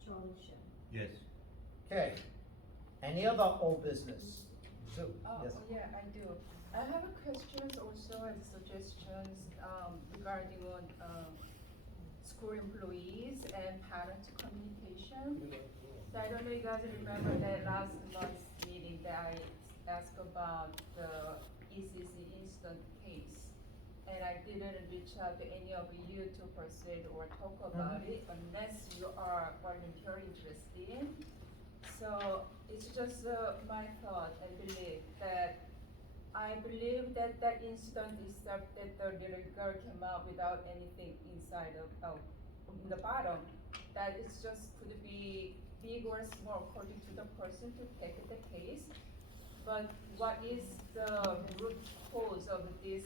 Charlie Shin. Yes. Okay. Any other old business? Sue? Yes. Yeah, I do. I have a questions also and suggestions, regarding on, school employees and parent communication. So I don't know if you guys remember that last month's meeting that I asked about the ECC incident case. And I didn't reach out to any of you to persuade or talk about it unless you are voluntarily interested in. So it's just my thought, I believe that that incident is that the little girl came out without anything inside of in the bottom. That it's just could be big or small according to the person to take the case. But what is the root cause of this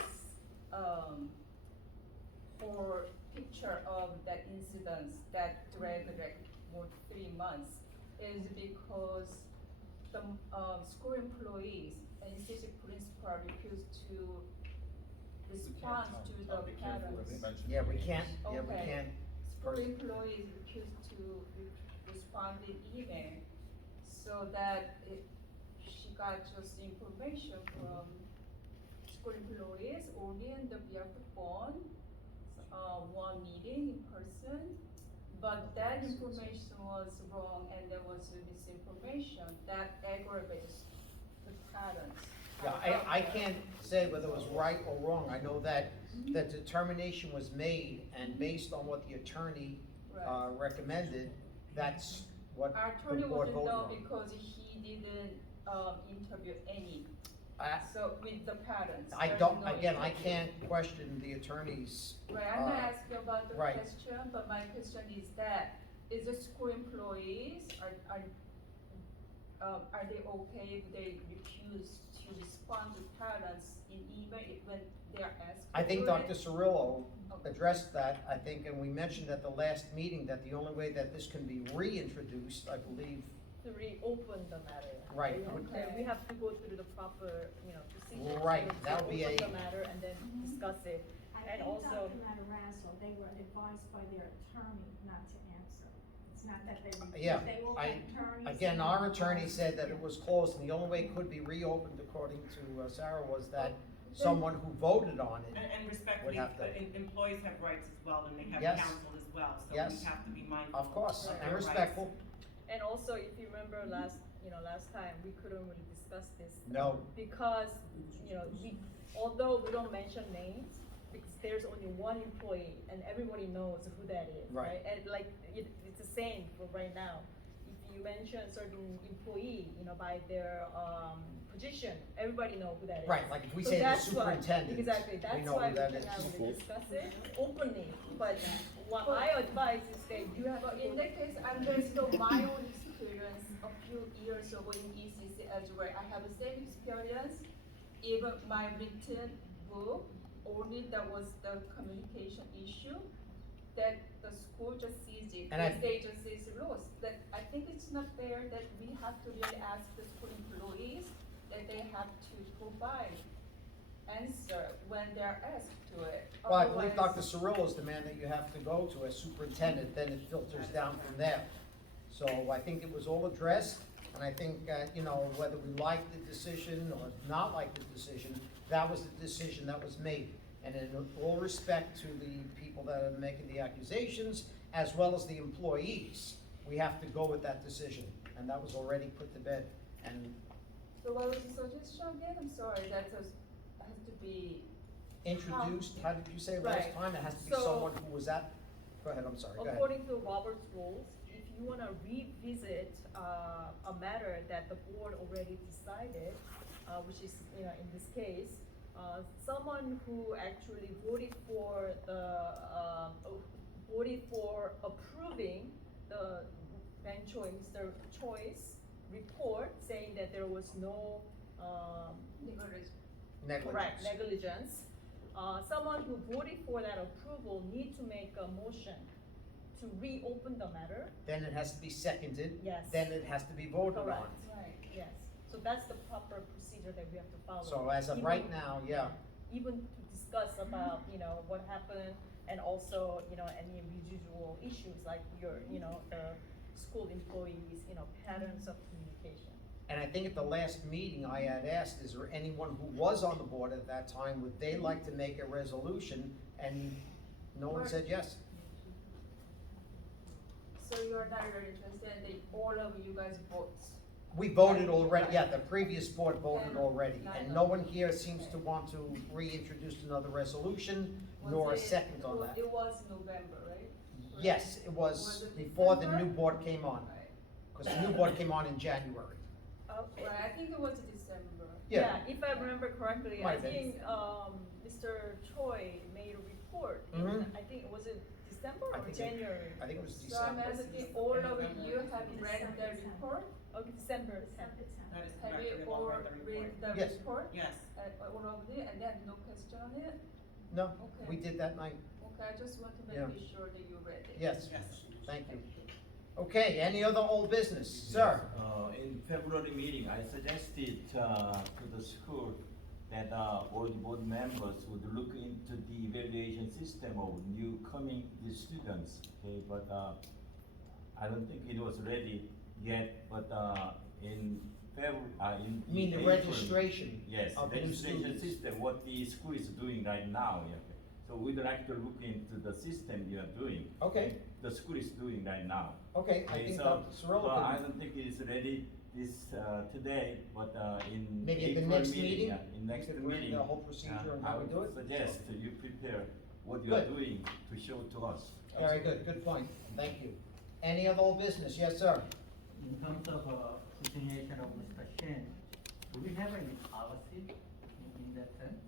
whole picture of that incident that dragged like more 3 months is because the school employees and CC principal refused to respond to the parents. Yeah, we can't, we Okay. can't. School employees refused to respond in email, so that she got just information from school employees only in the via the phone, one meeting in person, but that information was wrong and there was misinformation that aggravates the parents. Yeah, I can't say whether it was right or wrong. I know that the determination was made, and based on what the attorney, Right. recommended, that's what Our the attorney board wouldn't voted know on. because he didn't, interview any, I- so with the parents. I there's don't, no again, I interview. can't question the attorney's, Right, I'm not asking about the right. question, but my question is that, is the school employees are they okay if they refuse to respond to parents in email when they are asked? I think for it? Dr. Cirillo addressed that, I think, and we mentioned at the last meeting that the only way that this can be reintroduced, I believe, To reopen the matter. Right. Okay, we have to go through the proper, procedure. Right, to that would be open a- the matter and then discuss it. I And think also- Dr. Matarazzo, they were advised by their attorney not to answer. It's not that they refused, Yeah, they all had attorneys. again, and our attorney advised. said that it was closed, and the only way it could be reopened, according to Sarah, was that someone who voted on it. And respectfully, have to- employees have rights as well, and they have Yes. counsel as well, so Yes. we have to be mindful. Of course, Right. and respectful. And also, if you remember last time, we couldn't really discuss this. No. Because, although we don't mention names, because there's only one employee and everybody knows who that is, Right. right? And like, it's the same for right now. If you mention a certain employee, by their, position, everybody know who that is. Right, like if we So say the that's why- superintendent, Exactly, we that's know why who we that cannot is. really discuss it openly, but what I advise is that you have But to. in that case, I'm based on my own experience a few years ago in ECC as well. I have the same experience. Even my written book, only that was the communication issue, that the school just sees it, And I- the state just says lost. That I think it's not fair that we have to really ask the school employees that they have to provide answer when they're asked to it. Well, I believe Dr. Otherwise- Cirillo is the man that you have to go to as superintendent, then it filters down from there. So I think it was all addressed, and I think, whether we like the decision or not like the decision, that was the decision that was made. And in all respect to the people that are making the accusations, as well as the employees, we have to go with that decision, and that was already put to bed. And So what was the suggestion again? I'm sorry, has to be, introduced, how did you say last Right. time? It has to be So- someone who was at, go ahead, I'm sorry, go ahead. According to Robert's rules, if you wanna revisit, a matter that the board already decided, which is, in this case, someone who actually voted for approving the Mr. Choi's report, saying that there was no, correct, negligence. Someone who voted for that approval need to make a motion to reopen the matter. Then it has to be seconded. Yes. Then it has to be voted on. Correct. right. Yes, so that's the proper procedure that we have to follow. So as of Even- right now, yeah, Even to discuss about, what happened, and also, any residual issues like your, the school employees, patterns of communication. and I think at the last meeting I had asked, is there anyone who was on the board at that time, would they like to make a resolution? And no one said yes. So you're not really interested, and all of you guys vote? We voted already, yeah, the previous board voted And already, nine and of no them. one here seems to want to reintroduce another resolution, Was nor a it- second on that. It was November, right? Yes, it was Was it before the December? new board came on, Right. because the new board came on in January. Okay. Right, I think it was December. Yeah. If I remember correctly, Might I have been. think, Mr. Choi made a report in, Mhm. I think, was it December I or think it- January? I think it was So I'm December. asking, all of you have read the report? Okay, December 10th. December 10th. That is Have correct, you we've all all read the report. read the Yes. report? Yes. All of you, and then no question on it? No, Okay. we did that night, Okay, I just want to Yeah. make sure that you read it. yes, Yes. thank you. Okay, any other old business, sir? In February meeting, I suggested to the school that all the board members would look into the evaluation system of new coming students. Okay, but I don't think it was ready yet. But in February, in You mean the April, registration Yes, of new registration students? system. What the school is doing right now. Yeah. So we'd like to look into the system you are doing. Okay. The school is doing right now. Okay, I Okay, think so, Dr. Cirillo I can, don't think it's ready this, today, but, in maybe at the April next meeting, yeah, in next we could bring meeting. the whole procedure and how we do it? I would suggest you prepare what you are Good. doing to show to us. Very good point, thank you. Any other old business, yes, sir? In terms of continuation of Mr. Shen, do we have any policy in that sense?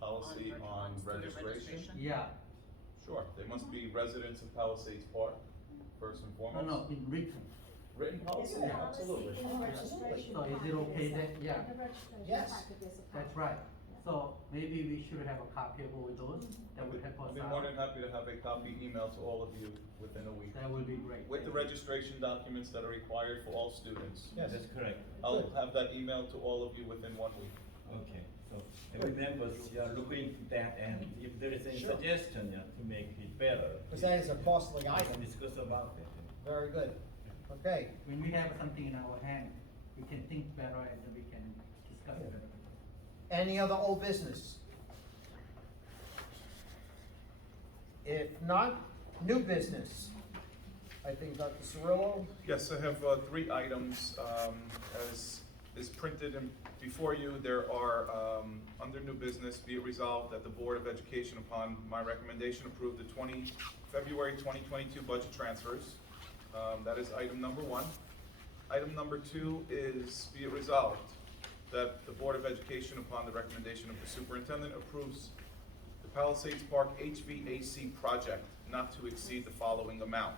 Policy on student registration? Yeah, Sure, they must be residents of Palisades Park, first and no, foremost. in written, Written policy, There's a absolutely. policy in the registration So is it packet, okay there's then? a- Yeah. in the registration Yes. packet, there's a That's policy. right. So maybe we should have a copy of all those, that would help I'd us be more out. than happy to have a copy emailed to all of you within a week. That would be great. With the registration documents that are required for all students. Yes. That's correct. I'll have that emailed to all of you within 1 week. Okay, so every members, you are looking into that, and if there is any Sure. suggestion, to make it better. Because that is a costly we item. can discuss about it. Very good. Okay, When we have something in our hand, we can think better and then we can discuss it better. any other old business? If not, new business. I think Dr. Cirillo, Yes, I have 3 items, as is printed before you. There are, under new business, be it resolved that the Board of Education, upon my recommendation, approve the February 2022 budget transfers. That is item number 1. Item number 2 is, be it resolved that the Board of Education, upon the recommendation of the superintendent, approves the Palisades Park HVAC project not to exceed the following amount.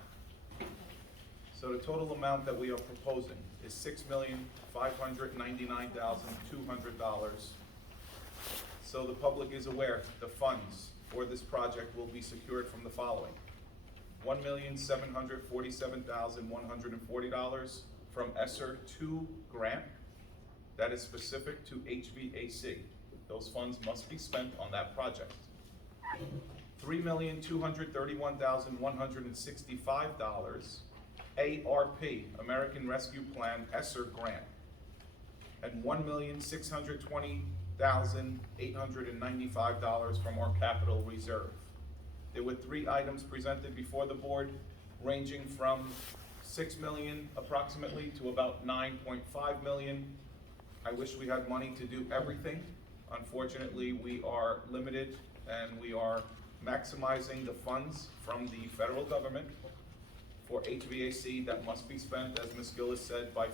So the total amount that we are proposing is $6,599,200. So the public is aware, the funds for this project will be secured from the following: $1,747,140 from ESSER 2 grant that is specific to HVAC. Those funds must be spent on that project. $3,231,165 ARP, American Rescue Plan ESSER grant, and $1,620,895 from our capital reserve. There were 3 items presented before the board, ranging from $6 million approximately to about $9.5 million. I wish we had money to do everything. Unfortunately, we are limited and we are maximizing the funds from the federal government for HVAC that must be spent, as Ms. Gillis said, by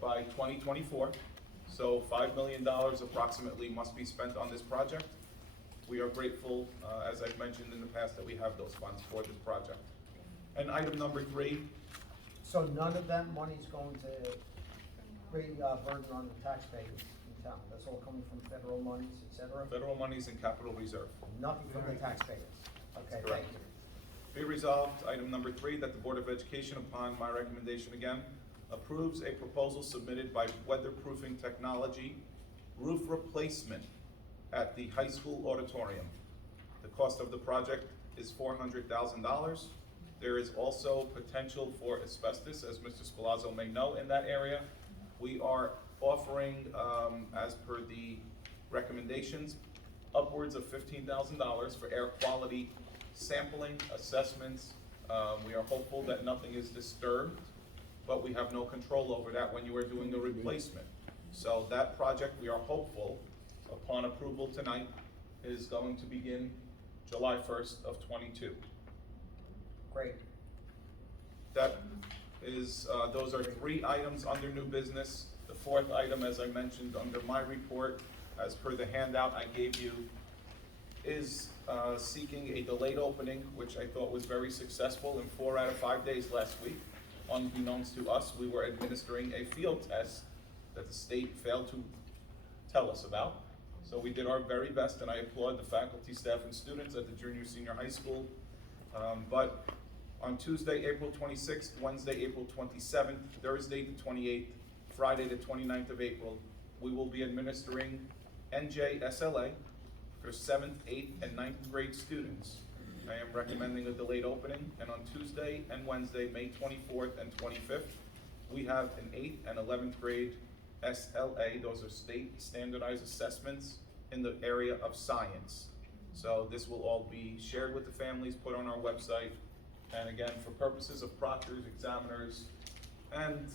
by 2024. So $5 million approximately must be spent on this project. We are grateful, as I've mentioned in the past, that we have those funds for this project. And item number 3, so none of that money's going to be burden on the taxpayers in town. That's all coming from federal monies, et cetera? federal monies and capital reserve. Nothing from the taxpayers. Okay, thank correct. you. Be resolved, item number 3, that the Board of Education, upon my recommendation again, approves a proposal submitted by Weatherproofing Technology roof replacement at the high school auditorium. The cost of the project is $400,000. There is also potential for asbestos, as Mr. Spalazzo may know, in that area. We are offering, as per the recommendations, upwards of $15,000 for air quality sampling, assessments. We are hopeful that nothing is disturbed, but we have no control over that when you are doing a replacement. So that project, we are hopeful, upon approval tonight, is going to begin July 1st of '22. Great. That is, those are 3 items under new business. The 4th item, as I mentioned under my report, as per the handout I gave you, is seeking a delayed opening, which I thought was very successful in 4 out of 5 days last week. Unbeknownst to us, we were administering a field test that the state failed to tell us about. So we did our very best, and I applaud the faculty, staff, and students at the junior, senior high school. But on Tuesday, April 26th, Wednesday, April 27th, Thursday the 28th, Friday the 29th of April, we will be administering NJSLA for 7th, 8th, and 9th grade students. I am recommending a delayed opening, and on Tuesday and Wednesday, May 24th and 25th, we have an 8th and 11th grade SLA. Those are state standardized assessments in the area of science. So this will all be shared with the families, put on our website, and again, for purposes of proctors, examiners, and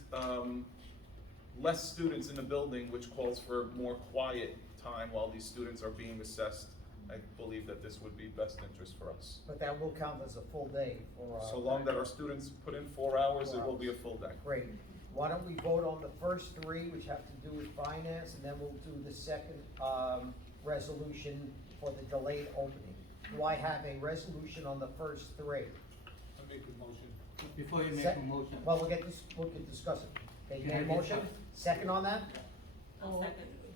less students in the building, which calls for more quiet time while these students are being assessed. I believe that this would be best interest for us. But that will count as a full day for. So long that our students put in 4 hours, it will be a full day. Great. Why don't we vote on the first 3, which have to do with finance, and then we'll do the second resolution for the delayed opening. Do I have a resolution on the first 3? I make the motion. Before you make Sec- a motion. Well, we can discuss it. Okay, you Can I made a motion, discuss? second on that? Oh,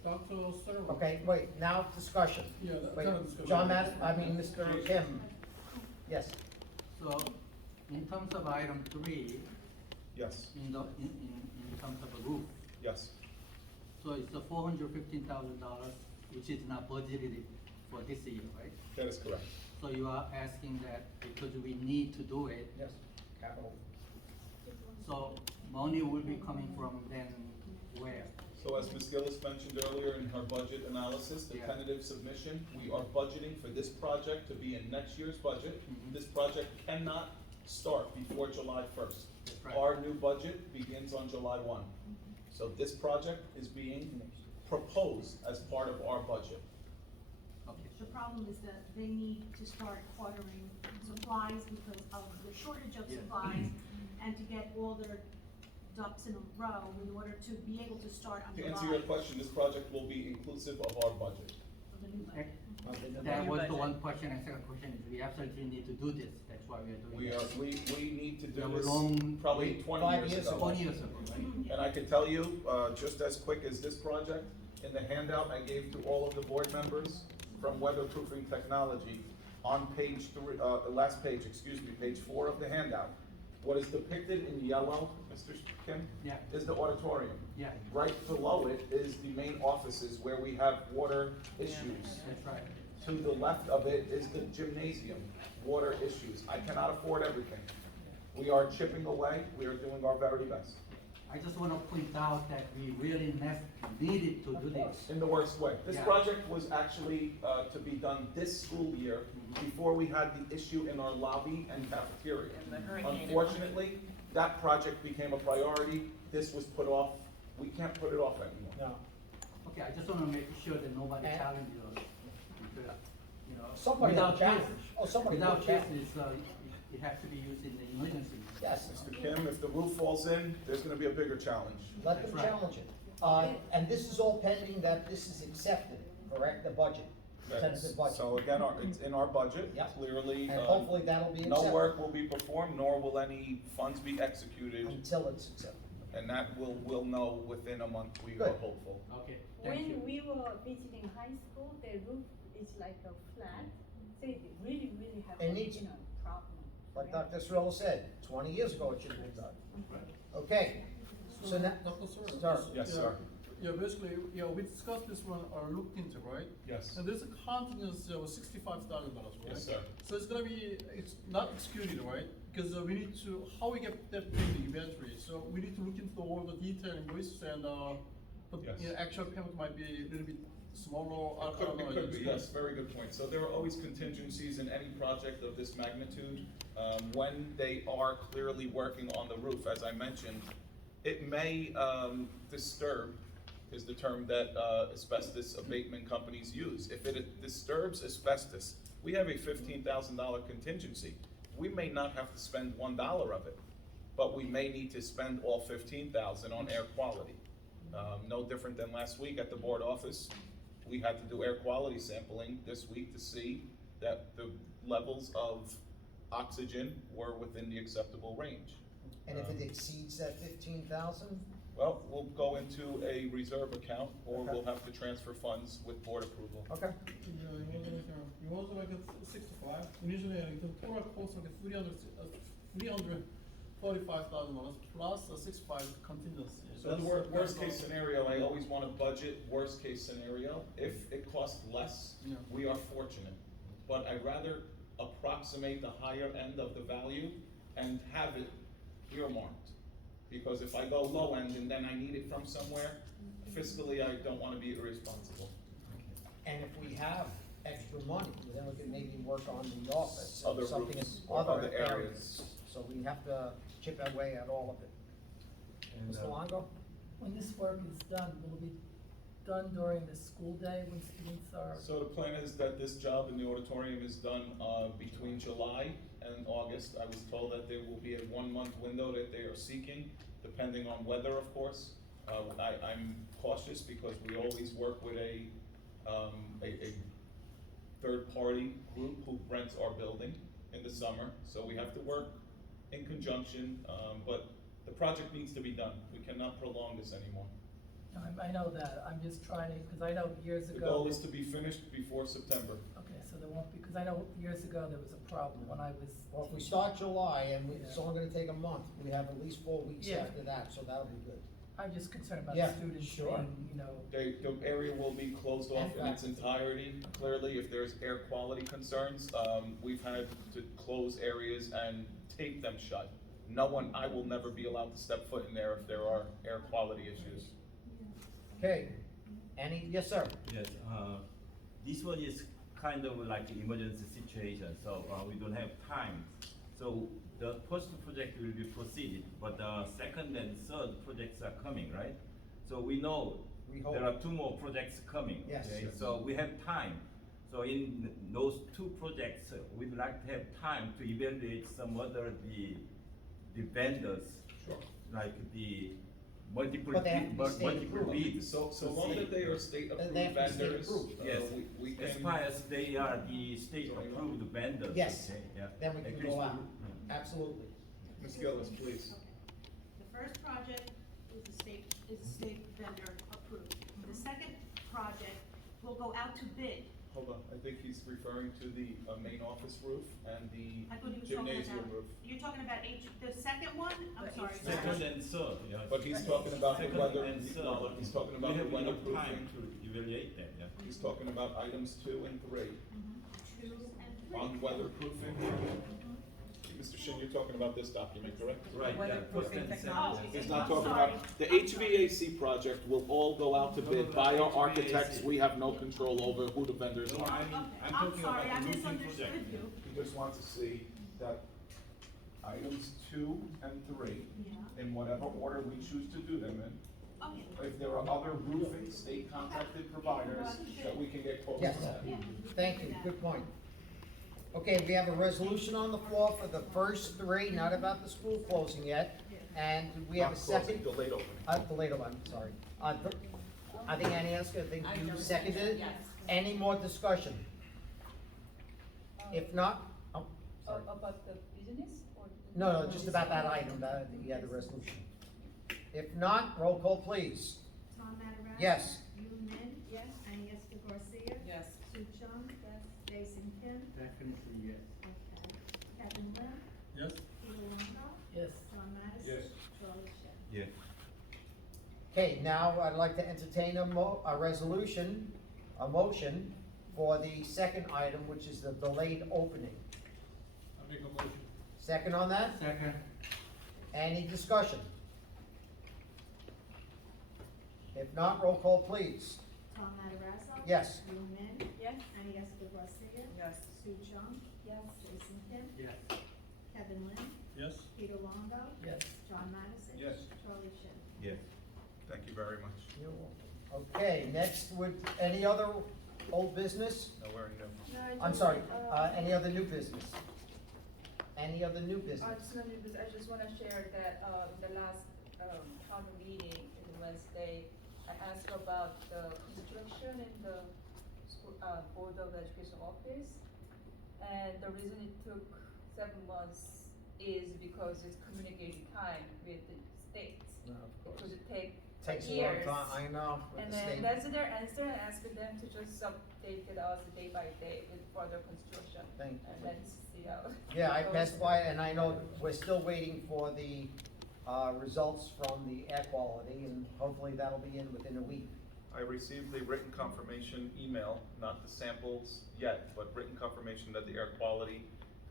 Dr. Searle. Okay, wait, now discussion. Yeah, that Wait, kind of discussion. Mr. Kim, yes. So, in terms of item 3, Yes, in terms of the roof, yes. so it's a $415,000, which is not budgeted for this year, right? That is correct. So you are asking that because we need to do it, Yes, capital. so money will be coming from then where? So as Ms. Gillis mentioned earlier in her budget analysis, the Yeah. tentative submission, we are budgeting for this project to be in next year's budget. Mhm. This project cannot start before July 1st. That's right. Our new budget begins on July 1. So this project is being proposed as part of our budget. Okay. The problem is that they need to start ordering supplies because of the shortage of Yeah. supplies and to get all their ducks in a row in order to be able to start on To July. answer your question, this project will be inclusive of our budget. of the new budget. That was the one question, and second question is, we absolutely need to do this, that's why we are doing We this. we need to We do have a this long- probably 20 5 years years ago. 20 years ago, right? And I can tell you, just as quick as this project, in the handout I gave to all of the board members from Weatherproofing Technology, on page 3, last page, excuse me, page 4 of the handout, what is depicted in yellow, Mr. Kim? Yeah. Is the auditorium. Yeah, Right below it is the main offices where we have water issues. that's right. To the left of it is the gymnasium, water issues. I cannot afford everything. We are chipping away, we are doing our very best. I just wanna point out that we really needed to do this. In the worst way. This Yeah. project was actually to be done this school year, before we had the issue in our lobby and cafeteria. Unfortunately, that project became a priority, this was put off, we can't put it off anymore. No. Okay, I just wanna make sure that nobody And- challenges us. Because, you know, Somebody will without challenge. this- Oh, somebody will Without challenge. this, it has to be used in the emergency. Yes, Mr. Kim, if the roof falls in, there's gonna be a bigger challenge. let them That's right. challenge it. And this is all pending that this is accepted, correct, the budget, tentative budget. So again, it's in our budget, Yeah. clearly. And hopefully that'll be No accepted work will be performed, nor will any funds be executed, until it's accepted. and that we'll know within a month, we are Good. hopeful. Okay, thank you. When we were visiting high school, the roof is like a flat, so it really, really have It a, needs- problem. Like Dr. Cirillo said, 20 years ago it should have been done. Okay, so now, Dr. Searle. Sir. Yes, Yeah, sir. Yeah, basically, yeah, we discussed this one, looked into, right? Yes. And there's a contingency of $65,000, right? Yes, sir. So it's gonna be, it's not excluded, right? Because we need to, how we get that paid eventually, so we need to look into all the detail invoices and, but, Yes. you know, actual payment might be a little bit smaller, I It don't know. could be, it's- yes, very good point. So there are always contingencies in any project of this magnitude. When they are clearly working on the roof, as I mentioned, it may disturb, is the term that asbestos abatement companies use. If it disturbs asbestos, we have a $15,000 contingency. We may not have to spend $1 of it, but we may need to spend all $15,000 on air quality. No different than last week at the board office. We had to do air quality sampling this week to see that the levels of oxygen were within the acceptable range. and if it exceeds that 15,000, Well, we'll go into a reserve account, or we'll have to transfer funds with board approval. okay. Yeah, it was like a 65, initially, the total cost like $345,000 plus a 65 contingency. So the worst case scenario, I always want to budget worst case scenario. If it costs less, Yeah. we are fortunate. But I'd rather approximate the higher end of the value and have it earmarked. Because if I go low end and then I need it from somewhere, fiscally, I don't want to be irresponsible. And if we have extra money, then we can maybe work on the office. and Other something roofs in or other other areas. So we have to chip away at all of it. Mr. Longo? When this work is done, will it be done during the school day when students are? So the plan is that this job in the auditorium is done between July and August. I was told that there will be a 1-month window that they are seeking, depending on weather, of course. I'm cautious because we always work with a third-party group who rents our building in the summer. So we have to work in conjunction, but the project needs to be done. We cannot prolong this anymore. I know that, I'm just trying to, because I know years The ago. goal is to be finished before September. Okay, so there won't be, because I know years ago there was a problem when I was. Well, if we teaching. start July and it's Yeah. only gonna take a month, we have at least 4 weeks Yeah. after that, so that'll be good. I'm just concerned about Yeah, the students sure. being, The area will be closed off in its entirety. Clearly, if there's air quality concerns, we've had to close areas and tape them shut. I will never be allowed to step foot in there if there are air quality issues. Okay, yes, sir? Yes, this one is kind of like an emergency situation, so we don't have time. So the first project will be proceeded, but the second and third projects are coming, right? So we know We hope. there are 2 more projects coming. Yes. Okay? Yes. So we have time. So in those 2 projects, we'd like to have time to evaluate some other the vendors, Sure. like the multiple But they have to be state multiple approved. bids. So long that they are state They approved have to be state vendors, approved. Yes, we as can. far as they are the state approved vendors. Yes. Okay, yeah. Then we can At go least out. we- Absolutely. Ms. Gillis, please. The first project is a state vendor approved. The second project will go out to bid. Hold on, I think he's referring to the main office roof and the I thought he was talking gymnasium about, roof. you're talking about the second one? I'm sorry. Second and third, yeah. But he's talking about the Second weather, and third. he's talking about the We have enough weatherproofing. time to evaluate that, yeah. He's talking about items 2 and 3. 2 and 3. On weatherproofing, Mr. Shin, you're talking about this document, correct? Right, yeah, first and second. Oh, He's I'm not talking sorry. about, the HVAC project will all go out to bid by our architects. We have no control over who the vendors No, are. I'm Okay, talking I'm sorry, about I the roofing misunderstood project. you. He just wants to see that items 2 and 3, Yeah, in whatever order we choose to do them in, okay. if there are other roofing state contracted providers, that we can get quotes Yes. from. Yeah. Thank you, good point. Okay, we have a resolution on the floor for the first 3, not about the school closing yet. And we have a Not closing, second, delayed opening. the later one, sorry. I think Annie Eska, I think you seconded it? Yes. Any more discussion? If not, sorry. About the business or? No, just about that item, the resolution. If not, roll call please. Tom Matarazza? Yes. Yu Min? Yes. Agnieszka Garcia? Yes. Sue Chung? Yes. Jason Kim? Definitely yes. Okay. Kevin Lim? Yes? Peter Longo? yes, John Madison? Yes. Charlie Shin? Yeah. Okay, now I'd like to entertain a resolution, a motion for the second item, which is the delayed opening. I make a motion. Second on that? Second. Any discussion? If not, roll call please. Tom Matarazza? Yes. Yu Min? Yes. Agnieszka Garcia? Yes. Sue Chung? Yes. Jason Kim? Yes. Kevin Lim? Yes? Peter Longo? yes. John Madison? Yes. Charlie Shin? Yeah. Thank you very much. Okay, next would, any other old business? Nowhere new. No, I I'm just, sorry, any other new business? Any other new business? it's not new business. I just wanna share that, the last, town meeting in Wednesday, I asked about the construction in the school, Board of Education office. And the reason it took 7 months is because it's communicating time with the states. No, of It course. could take Takes a long years. time, I know, with And the then state. that's their answer, and asking them to just update us day by day with further construction. Thank And you. let's see how. Yeah, I it passed goes. by it, and I know we're still waiting for the, results from the air quality, and hopefully that'll be in within a week. I received the written confirmation email, not the samples yet, but written confirmation that the air quality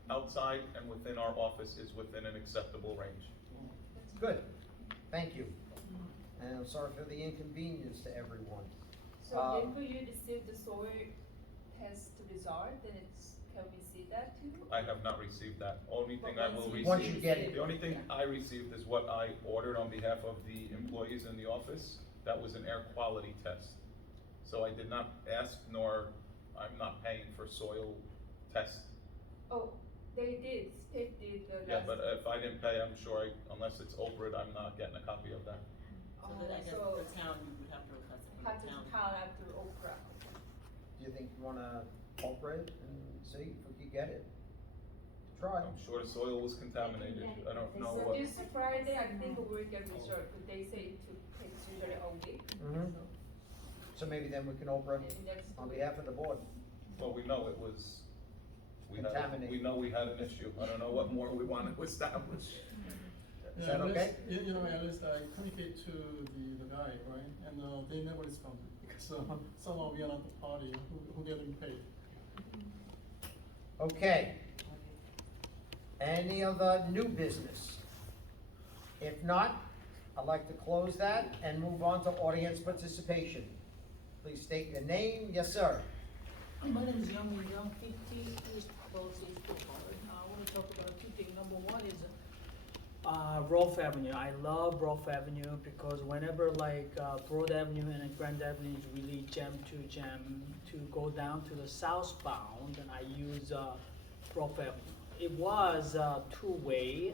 outside and within our office is within an acceptable range. Good, thank you. And I'm sorry for the inconvenience to everyone. So Um, if you receive the soil test result, then can we see that too? I have not received that. Only thing I will receive. Once you get it. The only thing I received is what I ordered on behalf of the employees in the office. That was an air quality test. So I did not ask, nor I'm not paying for soil test. Oh, they did, state did the last. Yeah, but if I didn't pay, I'm sure unless it's over it, I'm not getting a copy of that. So then I guess So the town, you would have to request it from have the to town. count after Okra. Do you think you wanna operate and see if we could get it? Try. I'm sure the soil was contaminated. I don't know So what. this Friday, I think we'll get result, but they say takes usually a week. Mhm. So maybe then we can open Maybe next on week. behalf of the board. Well, we know it was, we Contaminated. know we had an issue. I don't know what more we want to establish. Is that okay? You know, at least I communicate to the guy, right, and, they never responded, because, somehow we are not the party who getting paid. Okay. Any other new business? If not, I'd like to close that and move on to audience participation. Please state your name. Yes, sir. My name is Young 50 East Palisades Boulevard. I want to talk about two things. Number one is Rolfe Avenue. I love Rolfe Avenue because whenever Broad Avenue and Grand Avenue is really jam to go down to the southbound, and I use Rolfe Avenue. It was two-way,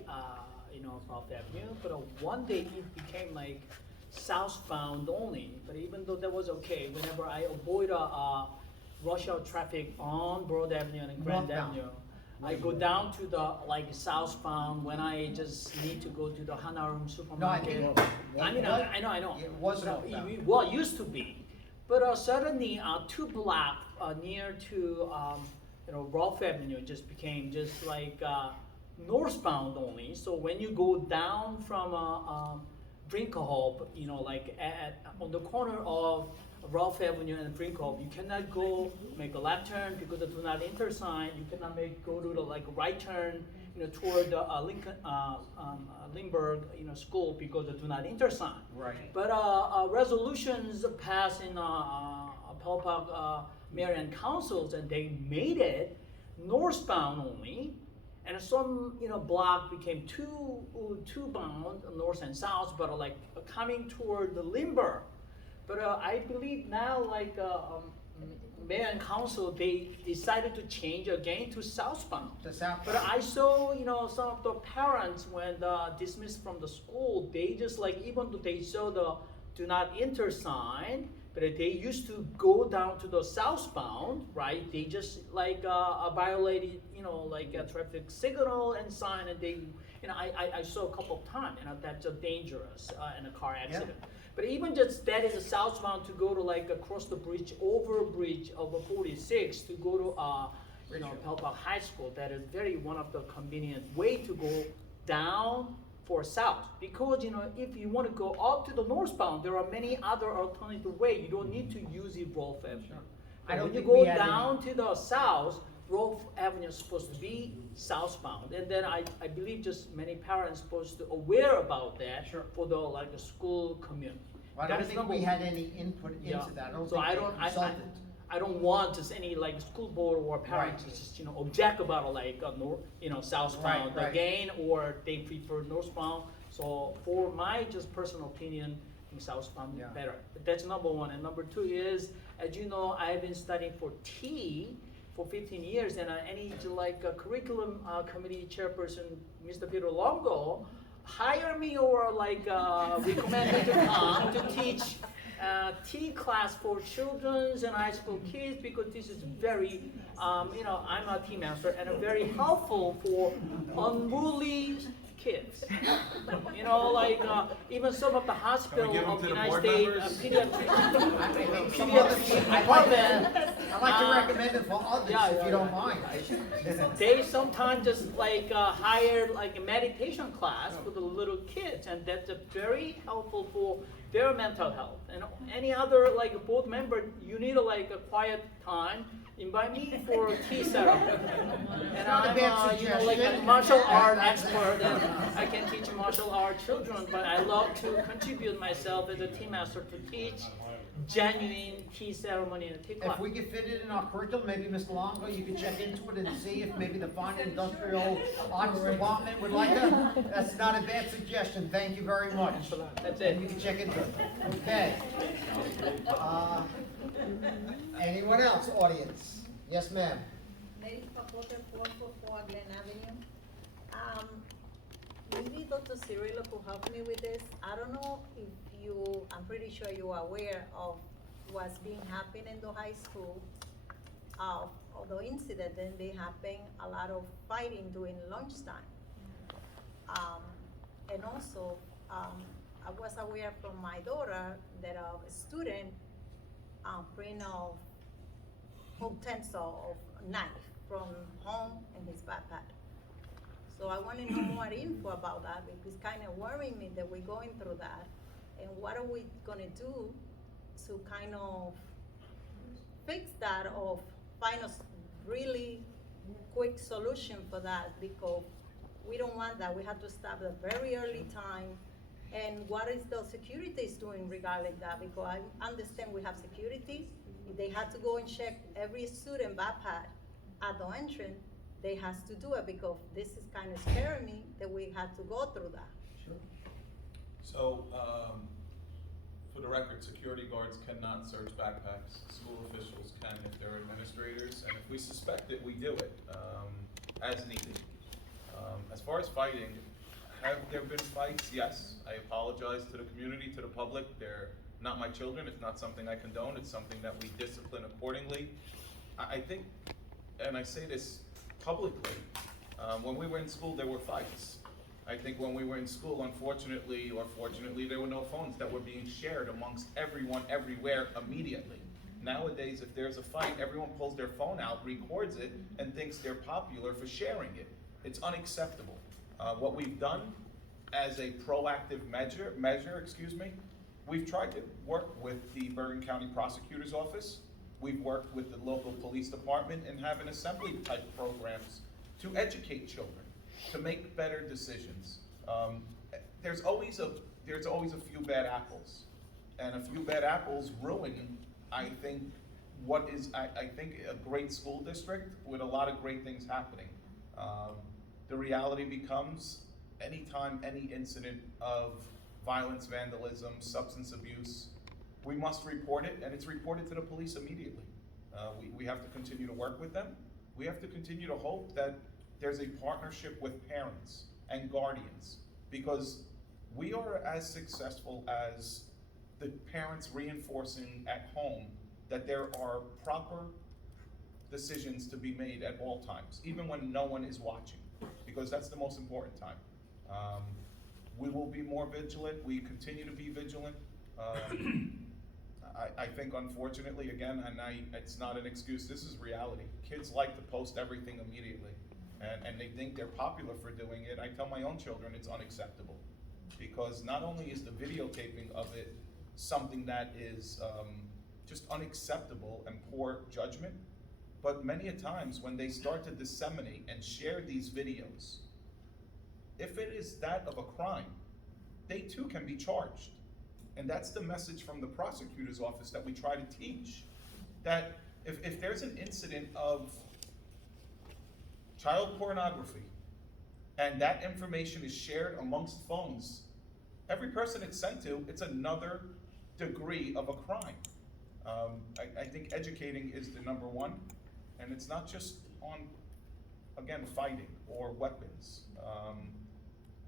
Rolfe Avenue, but one day it became like southbound only. But even though that was okay, whenever I avoid rush hour traffic on Broad Avenue and Grand Northbound. Avenue, I go down to the southbound when I just need to go to the Hanarum supermarket. I know. It was But, northbound. well, it used to be, but suddenly 2 block near to Rolfe Avenue just became just northbound only. So when you go down from Brinkhoff, on the corner of Rolfe Avenue and Brinkhoff, you cannot go make a left turn because of do not enter sign. You cannot go to the right turn, toward the Lindbergh, school because of do not enter sign. Right. But resolutions passed in Pelpac Mayor and Councils, and they made it northbound only. And some, block became two bound, north and south, but coming toward the Lindbergh. But I believe now, mayor and council, they decided to change again to southbound. The southbound. But I saw, some of the parents when dismissed from the school, they just even though they saw the do not enter sign, but they used to go down to the southbound, right? They just violated, a traffic signal and sign, and they, I saw a couple of times, that's dangerous in a car accident. Yeah. But even just that is a southbound to go to across the bridge, over a bridge of 46 to go to Pelpac High School. That is one of the convenient way to go down for south. Because if you want to go up to the northbound, there are many other alternative way. You don't need to use the Rolfe Avenue. I don't When you think we go had down to the south, Rolfe Avenue is supposed to be southbound, and then I believe just many parents supposed to aware about that. Sure. For the school community. I That don't is think number we one. had any input Yeah. into that. I don't So think I they don't, consulted. I don't want just any school board or parents to Right. just object about southbound Right. again, or they prefer northbound. So for my just personal opinion, I think southbound Yeah. is better. But that's number one. And number two is, as you know, I have been studying for T for 15 years, and I need to a curriculum committee chairperson, Mr. Peter Longo, hire me or recommend me to come to teach T class for children's and high school kids, because this is very, I'm a tea master and very helpful for unruly kids. Even some of the hospital give them of to the the United board States, members? pediatric department. I'd like to recommend it for others, yeah, if yeah, you don't yeah. mind. They sometimes just hire a meditation class for the little kids, and that's very helpful for their mental health. And any other board member, you need a quiet time. Invite me for a tea ceremony. And not a I'm bad a suggestion. martial art expert, and I can teach martial art children. But I love to contribute myself as a tea master to teach genuine tea ceremony and tea class. If we could fit it in our curriculum, maybe Mr. Longo, you could check into it and see if maybe the Fine and Industrial Arts Department would like to. That's not a bad suggestion, thank you very much. That's it. You can check into it. Okay. Anyone else, audience? Yes, ma'am. Mary Pacote, 444 Glen Avenue. Maybe Dr. Cirillo could help me with this. I don't know if I'm pretty sure you are aware of what's being happening in the high school. although incident, then they happen a lot of fighting during lunchtime. And also, I was aware from my daughter that a student bring a utensil of knife from home in his backpack. So I want to know more info about that, because it's kind of worrying me that we're going through that. And what are we gonna do to kind of fix that, or find a really quick solution for that? Because we don't want that. We have to stop at a very early time. And what is the security is doing regarding that? Because I understand we have security. If they have to go and check every student backpack at the entrance, they has to do it, because this is kind of scaring me that we have to go through that. Sure. So, for the record, security guards cannot search backpacks. School officials can if they're administrators, and if we suspect it, we do it, as needed. As far as fighting, have there been fights? Yes. I apologize to the community, to the public. They're not my children. It's not something I condone. It's something that we discipline accordingly. I think, and I say this publicly, when we were in school, there were fights. I think when we were in school, unfortunately or fortunately, there were no phones that were being shared amongst everyone, everywhere, immediately. Nowadays, if there's a fight, everyone pulls their phone out, records it, and thinks they're popular for sharing it. It's unacceptable. What we've done as a proactive measure, we've tried to work with the Bergen County Prosecutor's Office. We've worked with the local police department and having assembly type programs to educate children, to make better decisions. There's always a few bad apples, and a few bad apples ruin, I think, what is, I think, a great school district with a lot of great things happening. The reality becomes, anytime any incident of violence, vandalism, substance abuse, we must report it, and it's reported to the police immediately. We have to continue to work with them. We have to continue to hope that there's a partnership with parents and guardians, because we are as successful as the parents reinforcing at home that there are proper decisions to be made at all times, even when no one is watching, because that's the most important time. We will be more vigilant. We continue to be vigilant. I think, unfortunately, again, and it's not an excuse, this is reality. Kids like to post everything immediately, and they think they're popular for doing it. I tell my own children it's unacceptable, because not only is the videotaping of it something that is just unacceptable and poor judgment, but many a times when they start to disseminate and share these videos, if it is that of a crime, they too can be charged. And that's the message from the prosecutor's office that we try to teach, that if there's an incident of child pornography and that information is shared amongst phones, every person it's sent to, it's another degree of a crime. I think educating is the number one, and it's not just on, again, fighting or weapons,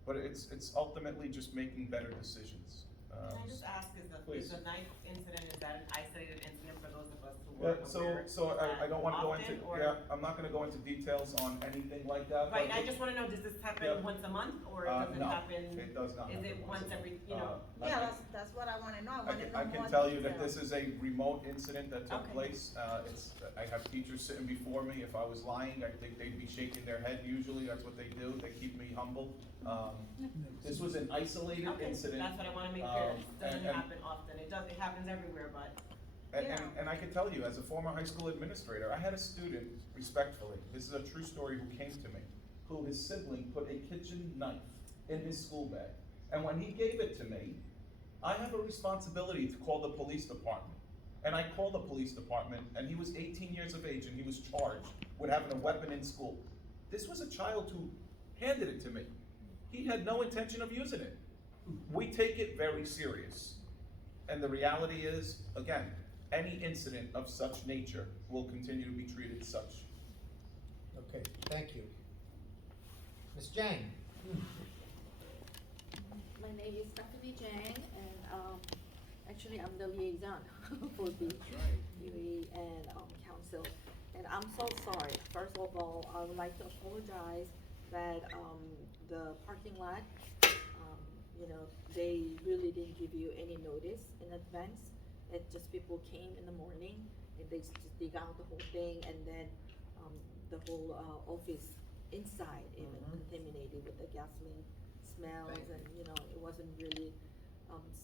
but it's ultimately just making better decisions. Can I just ask, is Please. the knife incident, is that an isolated incident for those of us who were Yeah, aware? so I don't wanna go into, often, or- yeah, I'm not gonna go into details on anything like that. Right, but I just wanna know, does this happen Yeah. once a month, or does it no, happen? it does not Is happen it once once a every, month. you know? Yeah, that's what I wanna know. I wanna know I more can tell you that details. this is a remote incident that took Okay. place. I have teachers sitting before me. If I was lying, I think they'd be shaking their head. Usually, that's what they do. They keep me humble. This was an isolated Okay, incident. that's what I wanna make clear, it doesn't and- happen often, it happens everywhere, but. And I can tell you, as a former high school administrator, I had a student, respectfully, this is a true story, who came to me, who his sibling put a kitchen knife in his school bag. And when he gave it to me, I have a responsibility to call the police department. And I called the police department, and he was 18 years of age, and he was charged with having a weapon in school. This was a child who handed it to me. He had no intention of using it. We take it very serious. And the reality is, again, any incident of such nature will continue to be treated such. Okay, thank you. Ms. Jang? My name is Dr. Jang, and actually I'm the liaison for the BOE and council. And I'm so sorry. First of all, I would like to apologize that, the parking lot, you know, they really didn't give you any notice in advance. It just people came in the morning and they just dig out the whole thing, and then, the whole, office inside even contaminated with the gasoline smells, and, you know, it wasn't really,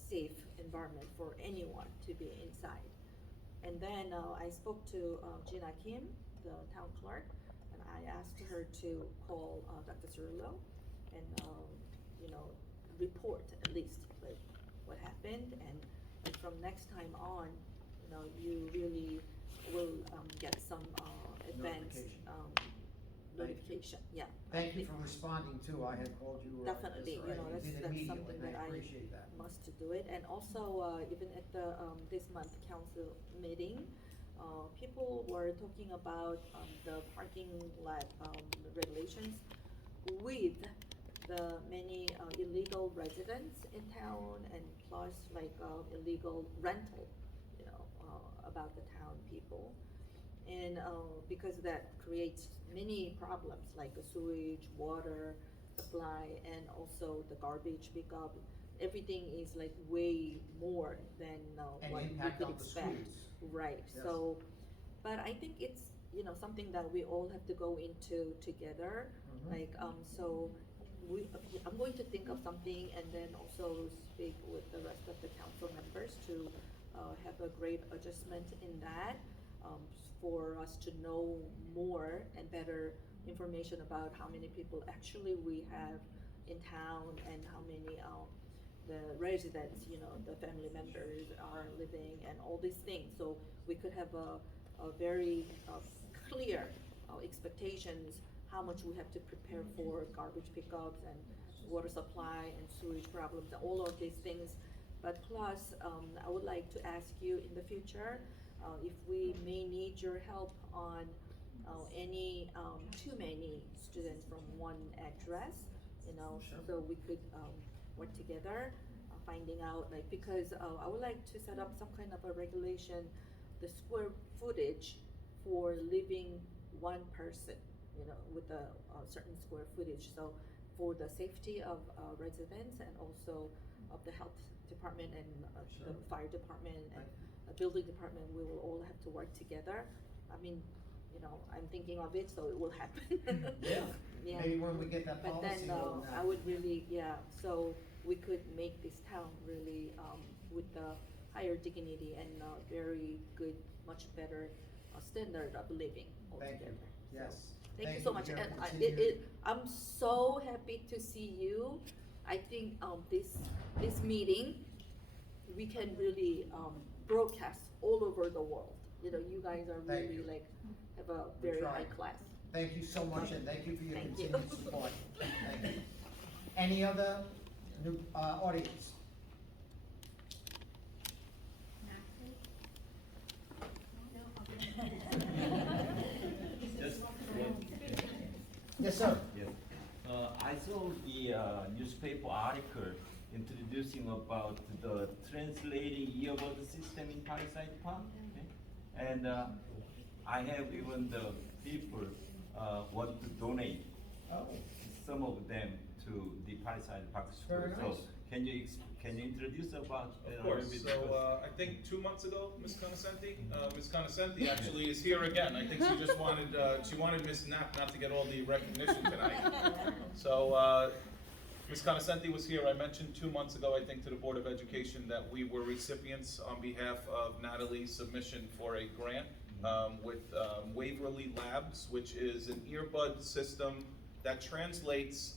safe environment for anyone to be inside. And then, I spoke to, Gina Kim, the town clerk, and I asked her to call, Dr. Cirillo and, you know, report at least like what happened, and from next time on, you know, you really will, get some, advanced, notification, yeah. Thank you for responding too, I had called you. Definitely, you know, You did that's immediately, something that I appreciate that. must to do it. And also, even at the, this month council meeting, people were talking about, the parking lot, regulations with the many, illegal residents in town, and plus like, illegal rental, you know, about the town people. And, because that creates many problems like the sewage, water supply, and also the garbage pickup. Everything is like way more than, And what we impact could on the expect. schools. Right, Yes. so, but I think it's, you know, something that we all have to go into together. Like, so I'm going to think of something and then also speak with the rest of the council members to, have a great adjustment in that, for us to know more and better information about how many people actually we have in town, and how many, the residents, you know, the family members are living, and all these things. So we could have a very, clear, expectations, how much we have to prepare for garbage pickups and water supply and sewage problems, all of these things. But plus, I would like to ask you in the future, if we may need your help on, any, too many students from one address, you know, so we could, work together, finding out, like, because, I would like to set up some kind of a regulation, the square footage for living one person, you know, with a, certain square footage. So for the safety of, residents, and also of the health department, and, the fire department, and the building department, we will all have to work together. I mean, you know, I'm thinking of it, so it will happen. Yeah, Yeah. maybe when we get that But policy. then, on that. I would really, yeah, so we could make this town really, with the higher dignity and, very good, much better, standard of living Thank altogether. you, yes. Thank you so much, for your and continued- I'm so happy to see you. I think, this meeting, we can really, broadcast all over the world. You know, you guys are Thank really you. like, have a We very try. high class. Thank you so much, and thank you for your Thank you. continued support. Thank you. Any other new, audience? Just, Yes, sir. yes. I saw the newspaper article introducing about the translating earbud system in Palisades Park. Okay? And I have even the people want to donate some of them to the Palisades Park School. Very So nice. can you introduce about Of course, so, I think 2 months ago, Ms. Conoscenti, Ms. Conoscenti actually is here again. I think she just wanted, she wanted Ms. Knapp not to get all the recognition tonight. So, Ms. Conoscenti was here. I mentioned 2 months ago, I think, to the Board of Education that we were recipients on behalf of Natalie's submission for a grant, with, Waverly Labs, which is an earbud system that translates,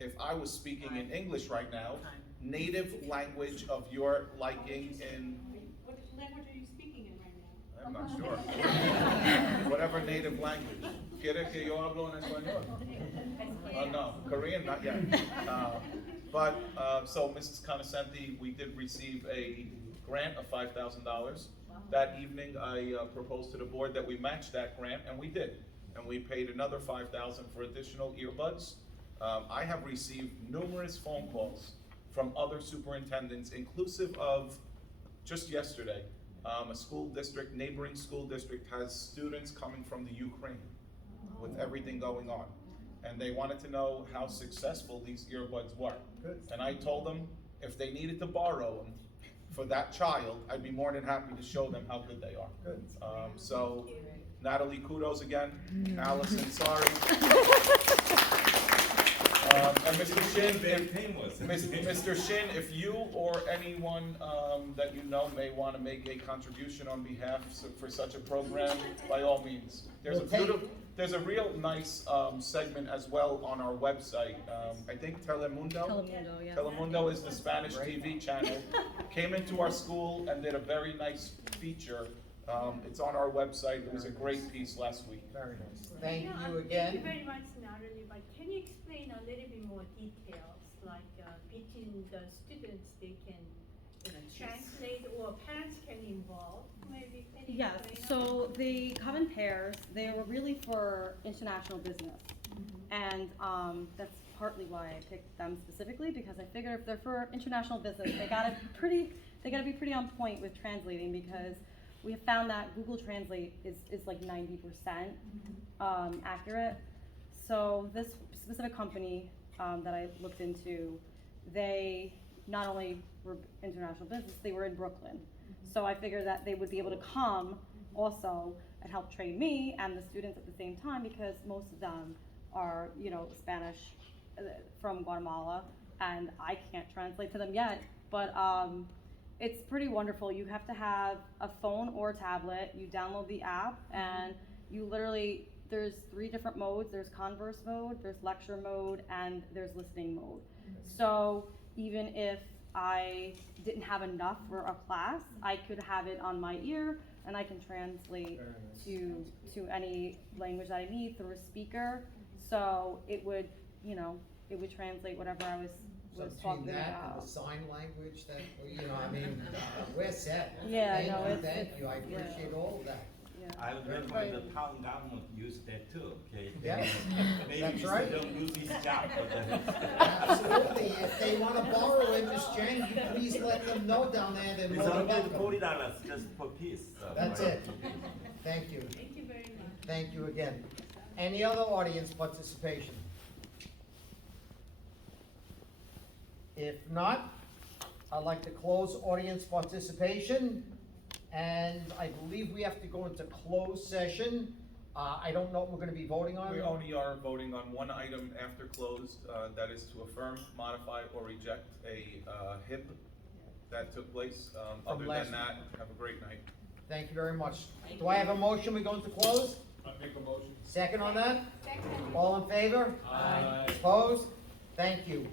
if I was speaking in English right now, native language of your liking in, What language are you speaking in right now? I'm not sure. Whatever native language. ¿Quiere que yo hablo en español? No, Korean, not yet. So Mrs. Conoscenti, we did receive a grant of $5,000. That evening, I proposed to the board that we match that grant, and we did. And we paid another $5,000 for additional earbuds. I have received numerous phone calls from other superintendents, inclusive of just yesterday, A school district, neighboring school district, has students coming from the Ukraine with everything going on. And they wanted to know how successful these earbuds were. Good. And I told them if they needed to borrow them for that child, I'd be more than happy to show them how good they are. Good. So Natalie, kudos again. Allison, sorry. And Mr. Shin, Mr. Shin, if you or anyone that you know may want to make a contribution on behalf for such a program, by all means. There's a real nice segment as well on our website. I think Telemundo. Telemundo, yeah. Telemundo is the Spanish TV channel. Came into our school and did a very nice feature. It's on our website. It was a great piece last week. Very nice. Thank you Thank again. you very much, Natalie, but can you explain a little bit more details, like between the students, they can translate, or parents can involve, maybe? Can you Yes, explain so they come in pairs. They were really for international business. And that's partly why I picked them specifically, because I figured if they're for international business, they gotta be pretty on point with translating, because we have found that Google Translate is like 90% accurate. So this specific company that I looked into, they not only were international business, they were in Brooklyn. So I figured that they would be able to come also and help train me and the students at the same time, because most of them are, you know, Spanish from Guatemala, and I can't translate to them yet, but it's pretty wonderful. You have to have a phone or a tablet. You download the app, and you literally, there's 3 different modes. There's converse mode, there's lecture mode, and there's listening mode. So even if I didn't have enough for a class, I could have it on my ear, and I can translate to any language that I need through a speaker. So it would, you know, it would translate whatever I was talking Between that about. and the sign language that, you know, I mean, we're set. Yeah, Thank no, you, it's- thank you, I appreciate all of that. I would recommend the town government use that too, okay? Yeah, Maybe that's Mr. right. don't lose his job, but Absolutely, if they wanna borrow it, Ms. Jane, you please let them know down there, they're it's more than welcome. $140 just per piece. That's right? it. Thank you. Thank you very much. Thank you again. Any other audience participation? If not, I'd like to close audience participation, and I believe we have to go into closed session. I don't know what we're gonna be voting on. We only are voting on one item after closed, that is to affirm, modify, or reject a HIB that took place. Other last than that, have a great night. Thank you very much. Do I have a motion, we go into close? I make a motion. Second on that? Second. All in favor? Aye. Opposed? Thank you.